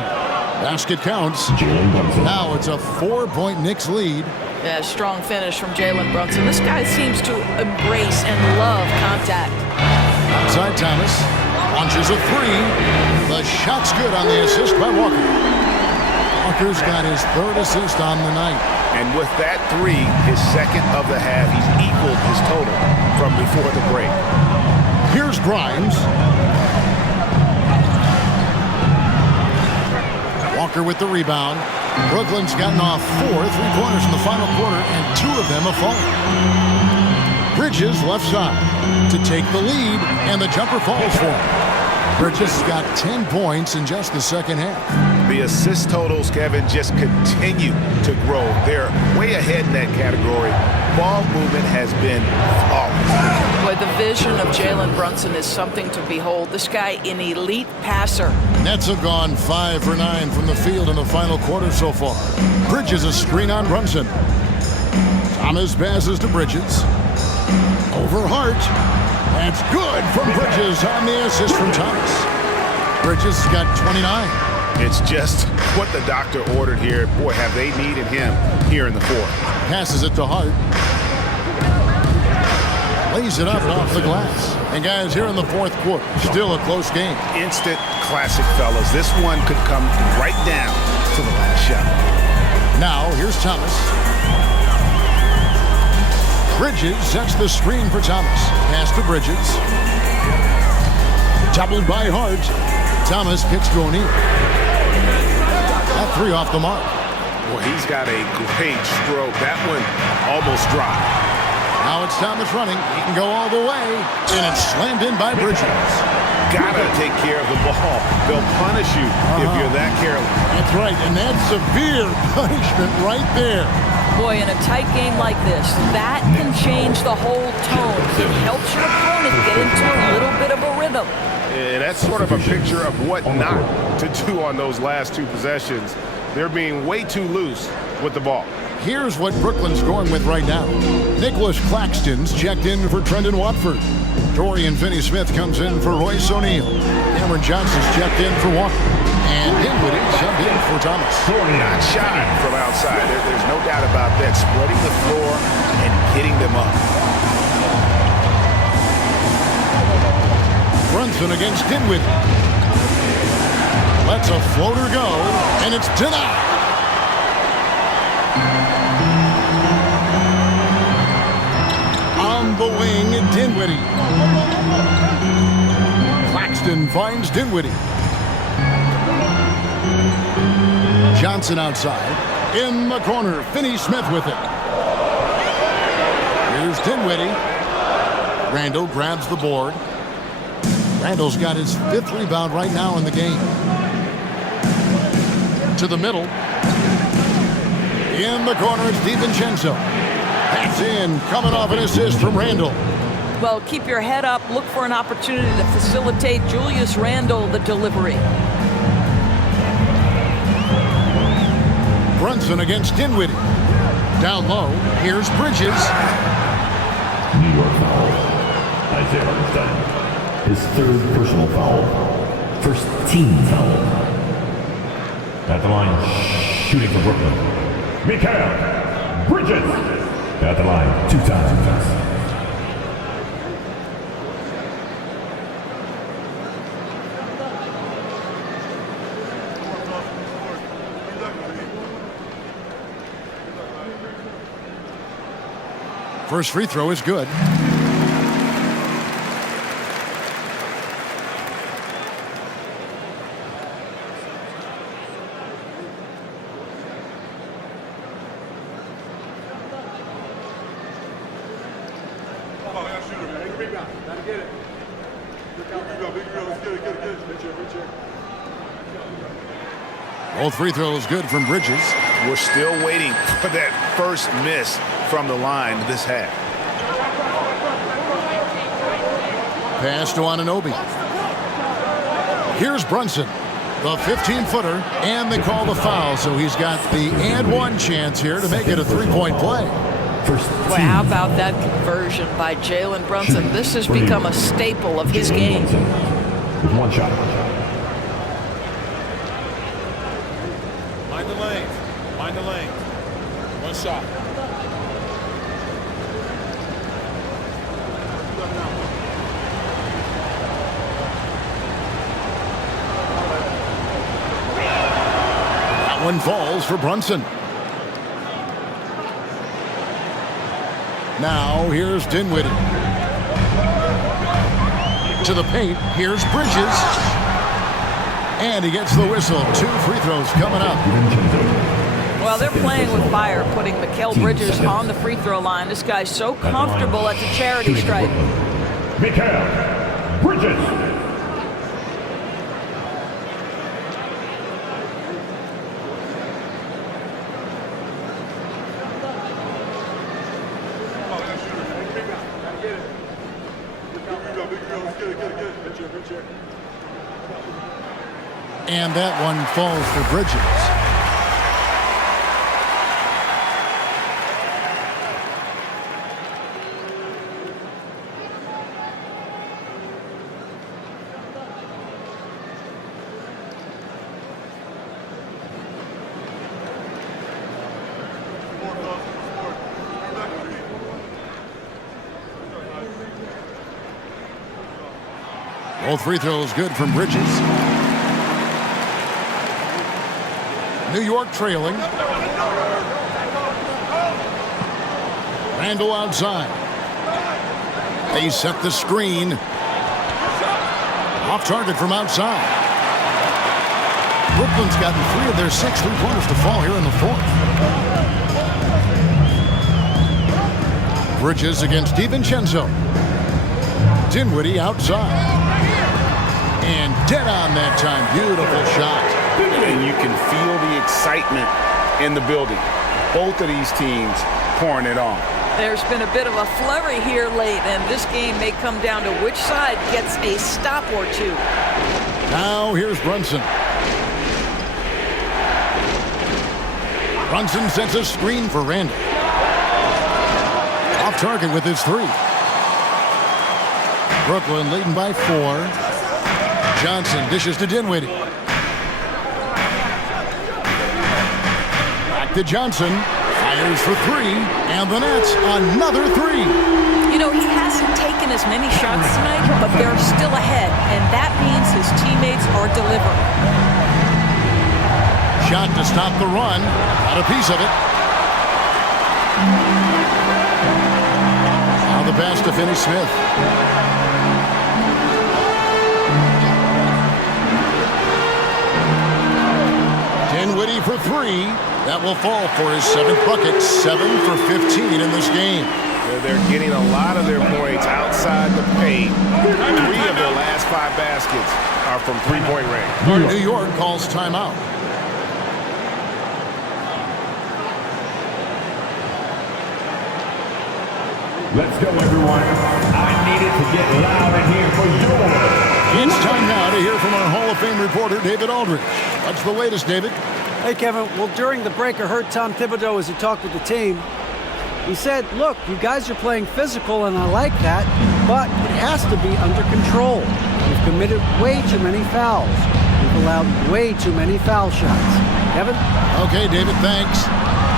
Basket counts. Now it's a 4-point Knicks lead. Yeah, strong finish from Jalen Brunson. This guy seems to embrace and love contact. Outside Thomas. Launches a 3. The shot's good on the assist by Walker. Walker's got his 3rd assist on the night. And with that 3, his 2nd of the half, he's equaled his total from before the break. Here's Grimes. Walker with the rebound. Brooklyn's gotten off 4 3-pointers in the final quarter, and 2 of them have fallen. Bridges left side to take the lead, and the jumper falls for him. Bridges got 10 points in just the second half. The assist totals, Kevin, just continue to grow. They're way ahead in that category. Ball movement has been flawless. Boy, the vision of Jalen Brunson is something to behold. This guy, an elite passer. Nets have gone 5 for 9 from the field in the final quarter so far. Bridges a screen on Brunson. Thomas passes to Bridges. Over Hart. That's good from Bridges on the assist from Thomas. Bridges got 29. It's just what the doctor ordered here. Boy, have they needed him here in the 4th. Passes it to Hart. Lays it up and off the glass. And guys, here in the 4th quarter, still a close game. Instant classic, fellas. This one could come right down to the last shot. Now, here's Thomas. Bridges sets the screen for Thomas. Pass to Bridges. Toppled by Hart. Thomas kicks to O'Neal. That 3 off the mark. Well, he's got a great stroke. That one almost dropped. Now it's Thomas running. He can go all the way. And it's slammed in by Bridges. Gotta take care of the ball. They'll punish you if you're that careless. That's right, and that's severe punishment right there. Boy, in a tight game like this, that can change the whole tone. It helps your opponent get into a little bit of a rhythm. Yeah, that's sort of a picture of what not to do on those last two possessions. They're being way too loose with the ball. Here's what Brooklyn's going with right now. Nicholas Claxton's checked in for Trendon Watford. Dorian Finney-Smith comes in for Royce O'Neal. Cameron Johnson's checked in for Walker. And Dinwiddie subbed in for Thomas. Not shy from outside. There's no doubt about that. Spreading the floor and getting them up. Brunson against Dinwiddie. Lets a floater go, and it's denied. On the wing, Dinwiddie. Claxton finds Dinwiddie. Johnson outside. In the corner, Finney-Smith with it. Here's Dinwiddie. Randall grabs the board. Randall's got his 5th rebound right now in the game. To the middle. In the corner, it's DiVincenzo. That's in, coming off an assist from Randall. Well, keep your head up. Look for an opportunity to facilitate Julius Randle the delivery. Brunson against Dinwiddie. Down low, here's Bridges. New York foul. Isaiah Hartenstein. His 3rd personal foul. 1st team foul. At the line, shooting for Brooklyn. Mikal Bridges. At the line, 2 times. First free throw is good. Both free throws good from Bridges. We're still waiting for that first miss from the line this half. Pass to Anunoby. Here's Brunson, the 15-footer, and they call the foul, so he's got the and one chance here to make it a 3-point play. Boy, how about that conversion by Jalen Brunson? This has become a staple of his game. With 1 shot. Mind the lane. Mind the lane. 1 shot. That one falls for Brunson. Now here's Dinwiddie. To the paint, here's Bridges. And he gets the whistle. 2 free throws coming up. Well, they're playing with fire, putting Mikal Bridges on the free throw line. This guy's so comfortable at the charity stripe. Mikal Bridges. And that one falls for Bridges. Both free throws good from Bridges. New York trailing. Randall outside. They set the screen. Off target from outside. Brooklyn's gotten 3 of their 6 3-pointers to fall here in the 4th. Bridges against DiVincenzo. Dinwiddie outside. And dead on that time. Beautiful shot. And you can feel excitement in the building. Both of these teams pouring it on. There's been a bit of a flurry here late, and this game may come down to which side gets a stop or two. Now here's Brunson. Brunson sets a screen for Randall. Off target with his 3. Brooklyn leading by 4. Johnson dishes to Dinwiddie. Back to Johnson. Fires for 3. And the Nets another 3. You know, he hasn't taken as many shots tonight, but they're still ahead, and that means his teammates are delivering. Shot to stop the run. Got a piece of it. Now the pass to Finney Smith. Dinwiddie for 3. That will fall for his 7th bucket. 7 for 15 in this game. They're getting a lot of their points outside the paint. 3 of their last 5 baskets are from three-point range. New York calls timeout. Let's go, everyone. I needed to get loud in here for yours. It's time now to hear from our Hall of Fame reporter, David Aldridge. What's the latest, David? Hey, Kevin. Well, during the break, I heard Tom Thibodeau as he talked with the team. He said, look, you guys are playing physical, and I like that, but it has to be under control. We've committed way too many fouls. We've allowed way too many foul shots. Kevin? Okay, David, thanks.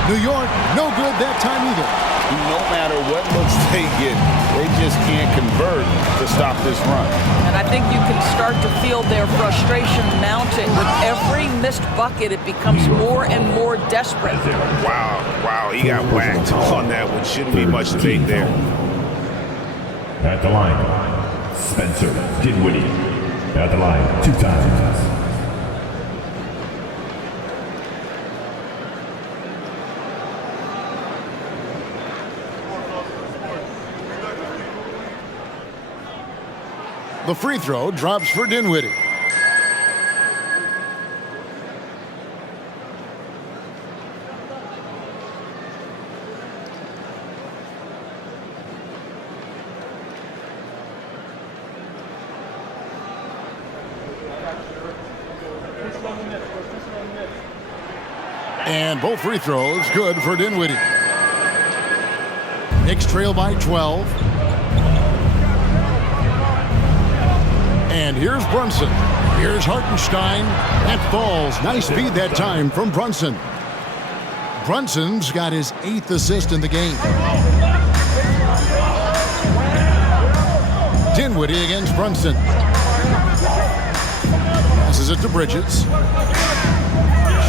New York, no good that time either. No matter what looks they get, they just can't convert to stop this run. And I think you can start to feel their frustration mounting. With every missed bucket, it becomes more and more desperate. Wow, he got whacked on that one. Shouldn't be much debate there. At the line, Spencer Dinwiddie. At the line 2 times. The free throw drops for Dinwiddie. And both free throws good for Dinwiddie. Knicks trail by 12. And here's Brunson. Here's Hartenstein. That falls. Nice feed that time from Brunson. Brunson's got his 8th assist in the game. Dinwiddie against Brunson. Passes it to Bridges.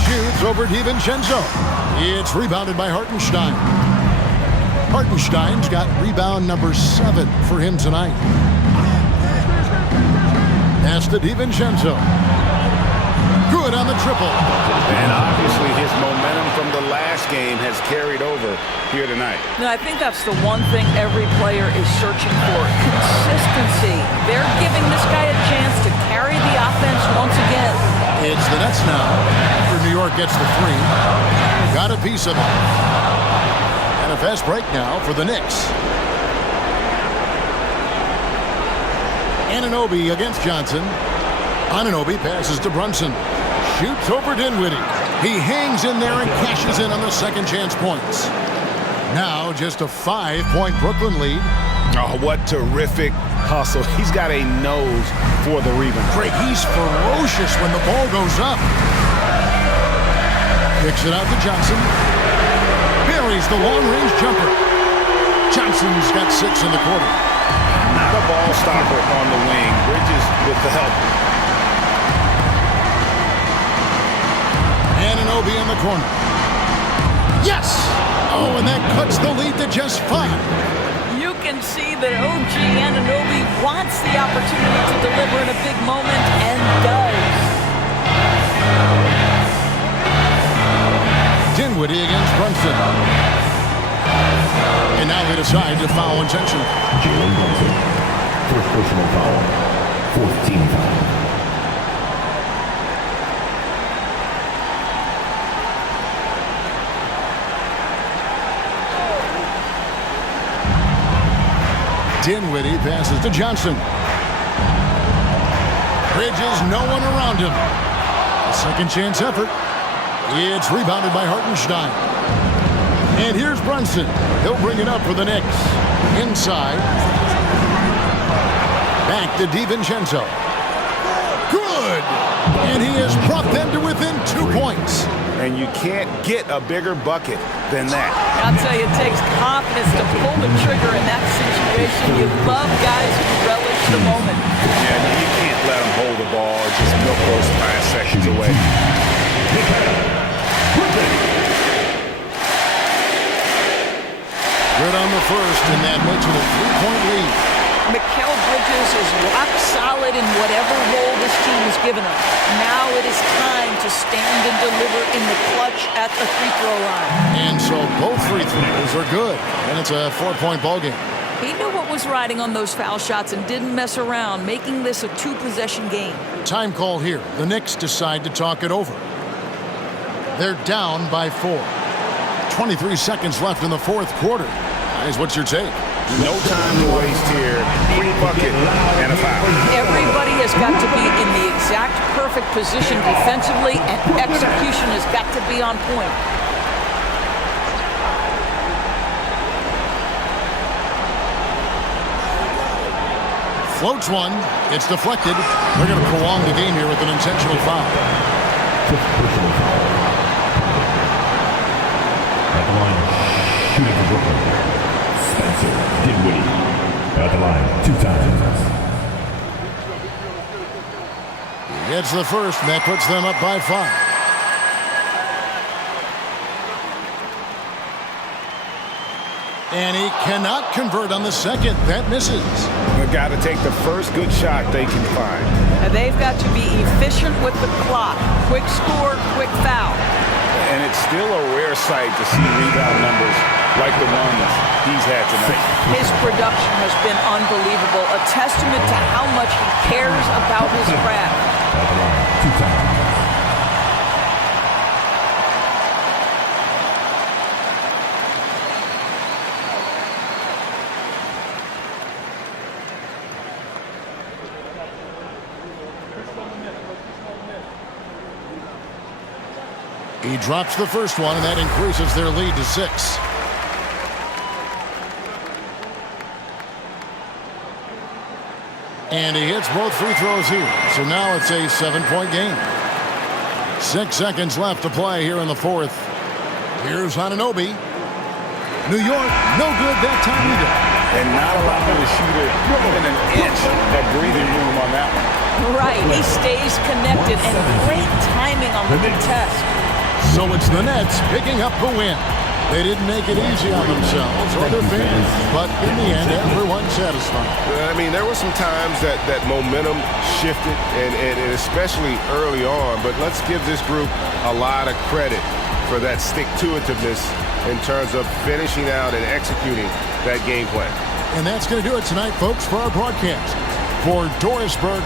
Shoots over DiVincenzo. It's rebounded by Hartenstein. Hartenstein's got rebound number 7 for him tonight. Pass to DiVincenzo. Good on the triple. And obviously his momentum from the last game has carried over here tonight. Now, I think that's the one thing every player is searching for. Consistency. They're giving this guy a chance to carry the offense once again. It's the Nets now. After New York gets the 3. Got a piece of it. And a fast break now for the Knicks. Anunoby against Johnson. Anunoby passes to Brunson. Shoots over Dinwiddie. He hangs in there and cashes in on the second chance points. Now just a 5-point Brooklyn lead. Oh, what terrific hustle. He's got a nose for the rebound. Greg, he's ferocious when the ball goes up. Kicks it out to Johnson. Buries the long-range jumper. Johnson's got 6 in the quarter. Not a ball stopper on the wing. Bridges with the help. Anunoby in the corner. Yes! Oh, and that cuts the lead to just 5. You can see that OG Anunoby wants the opportunity to deliver in a big moment and does. Dinwiddie against Brunson. And now they decide to foul intentionally. Jalen Brunson. First personal foul. 4th team foul. Dinwiddie passes to Johnson. Bridges, no one around him. A second chance effort. It's rebounded by Hartenstein. And here's Brunson. He'll bring it up for the Knicks. Inside. Back to DiVincenzo. Good! And he has brought them to within 2 points. And you can't get a bigger bucket than that. I'll tell you, it takes confidence to pull the trigger in that situation. You love guys who relish the moment. Yeah, you can't let them hold the ball or just milk those 5 seconds away. Good on the first, and that makes it a 3-point lead. Mikal Bridges is rock solid in whatever role this team has given him. Now it is time to stand and deliver in the clutch at the free throw line. And so both free throws are good, and it's a 4-point ball game. He knew what was riding on those foul shots and didn't mess around, making this a 2-possession game. Time call here. The Knicks decide to talk it over. They're down by 4. 23 seconds left in the fourth quarter. Guys, what's your take? No time to waste here. Free bucket and a foul. Everybody has got to be in the exact perfect position defensively, and execution has got to be on point. Floats one. It's deflected. They're going to prolong the game here with an intentional foul. At the line, shooting for Brooklyn, Spencer Dinwiddie. At the line, 2 times. He gets the first, and that puts them up by 5. And he cannot convert on the second. That misses. They've got to take the first good shot they can find. And they've got to be efficient with the clock. Quick score, quick foul. And it's still a rare sight to see rebound numbers like the ones he's had tonight. His production has been unbelievable, a testament to how much he cares about his craft. At the line, 2 times. He drops the first one, and that increases their lead to 6. And he hits both free throws here. So now it's a 7-point game. 6 seconds left to play here in the fourth. Here's Anunoby. New York, no good that time either. And not allowing the shooter even an inch of breathing room on that one. Right, he stays connected, and great timing on the contest. So it's the Nets picking up the win. They didn't make it easy on themselves or their fans, but in the end, everyone's satisfied. I mean, there were some times that momentum shifted, and especially early on, but let's give this group a lot of credit for that stick-to-itiveness in terms of finishing out and executing that game plan. And that's going to do it tonight, folks, for our broadcast. For Dorisburg,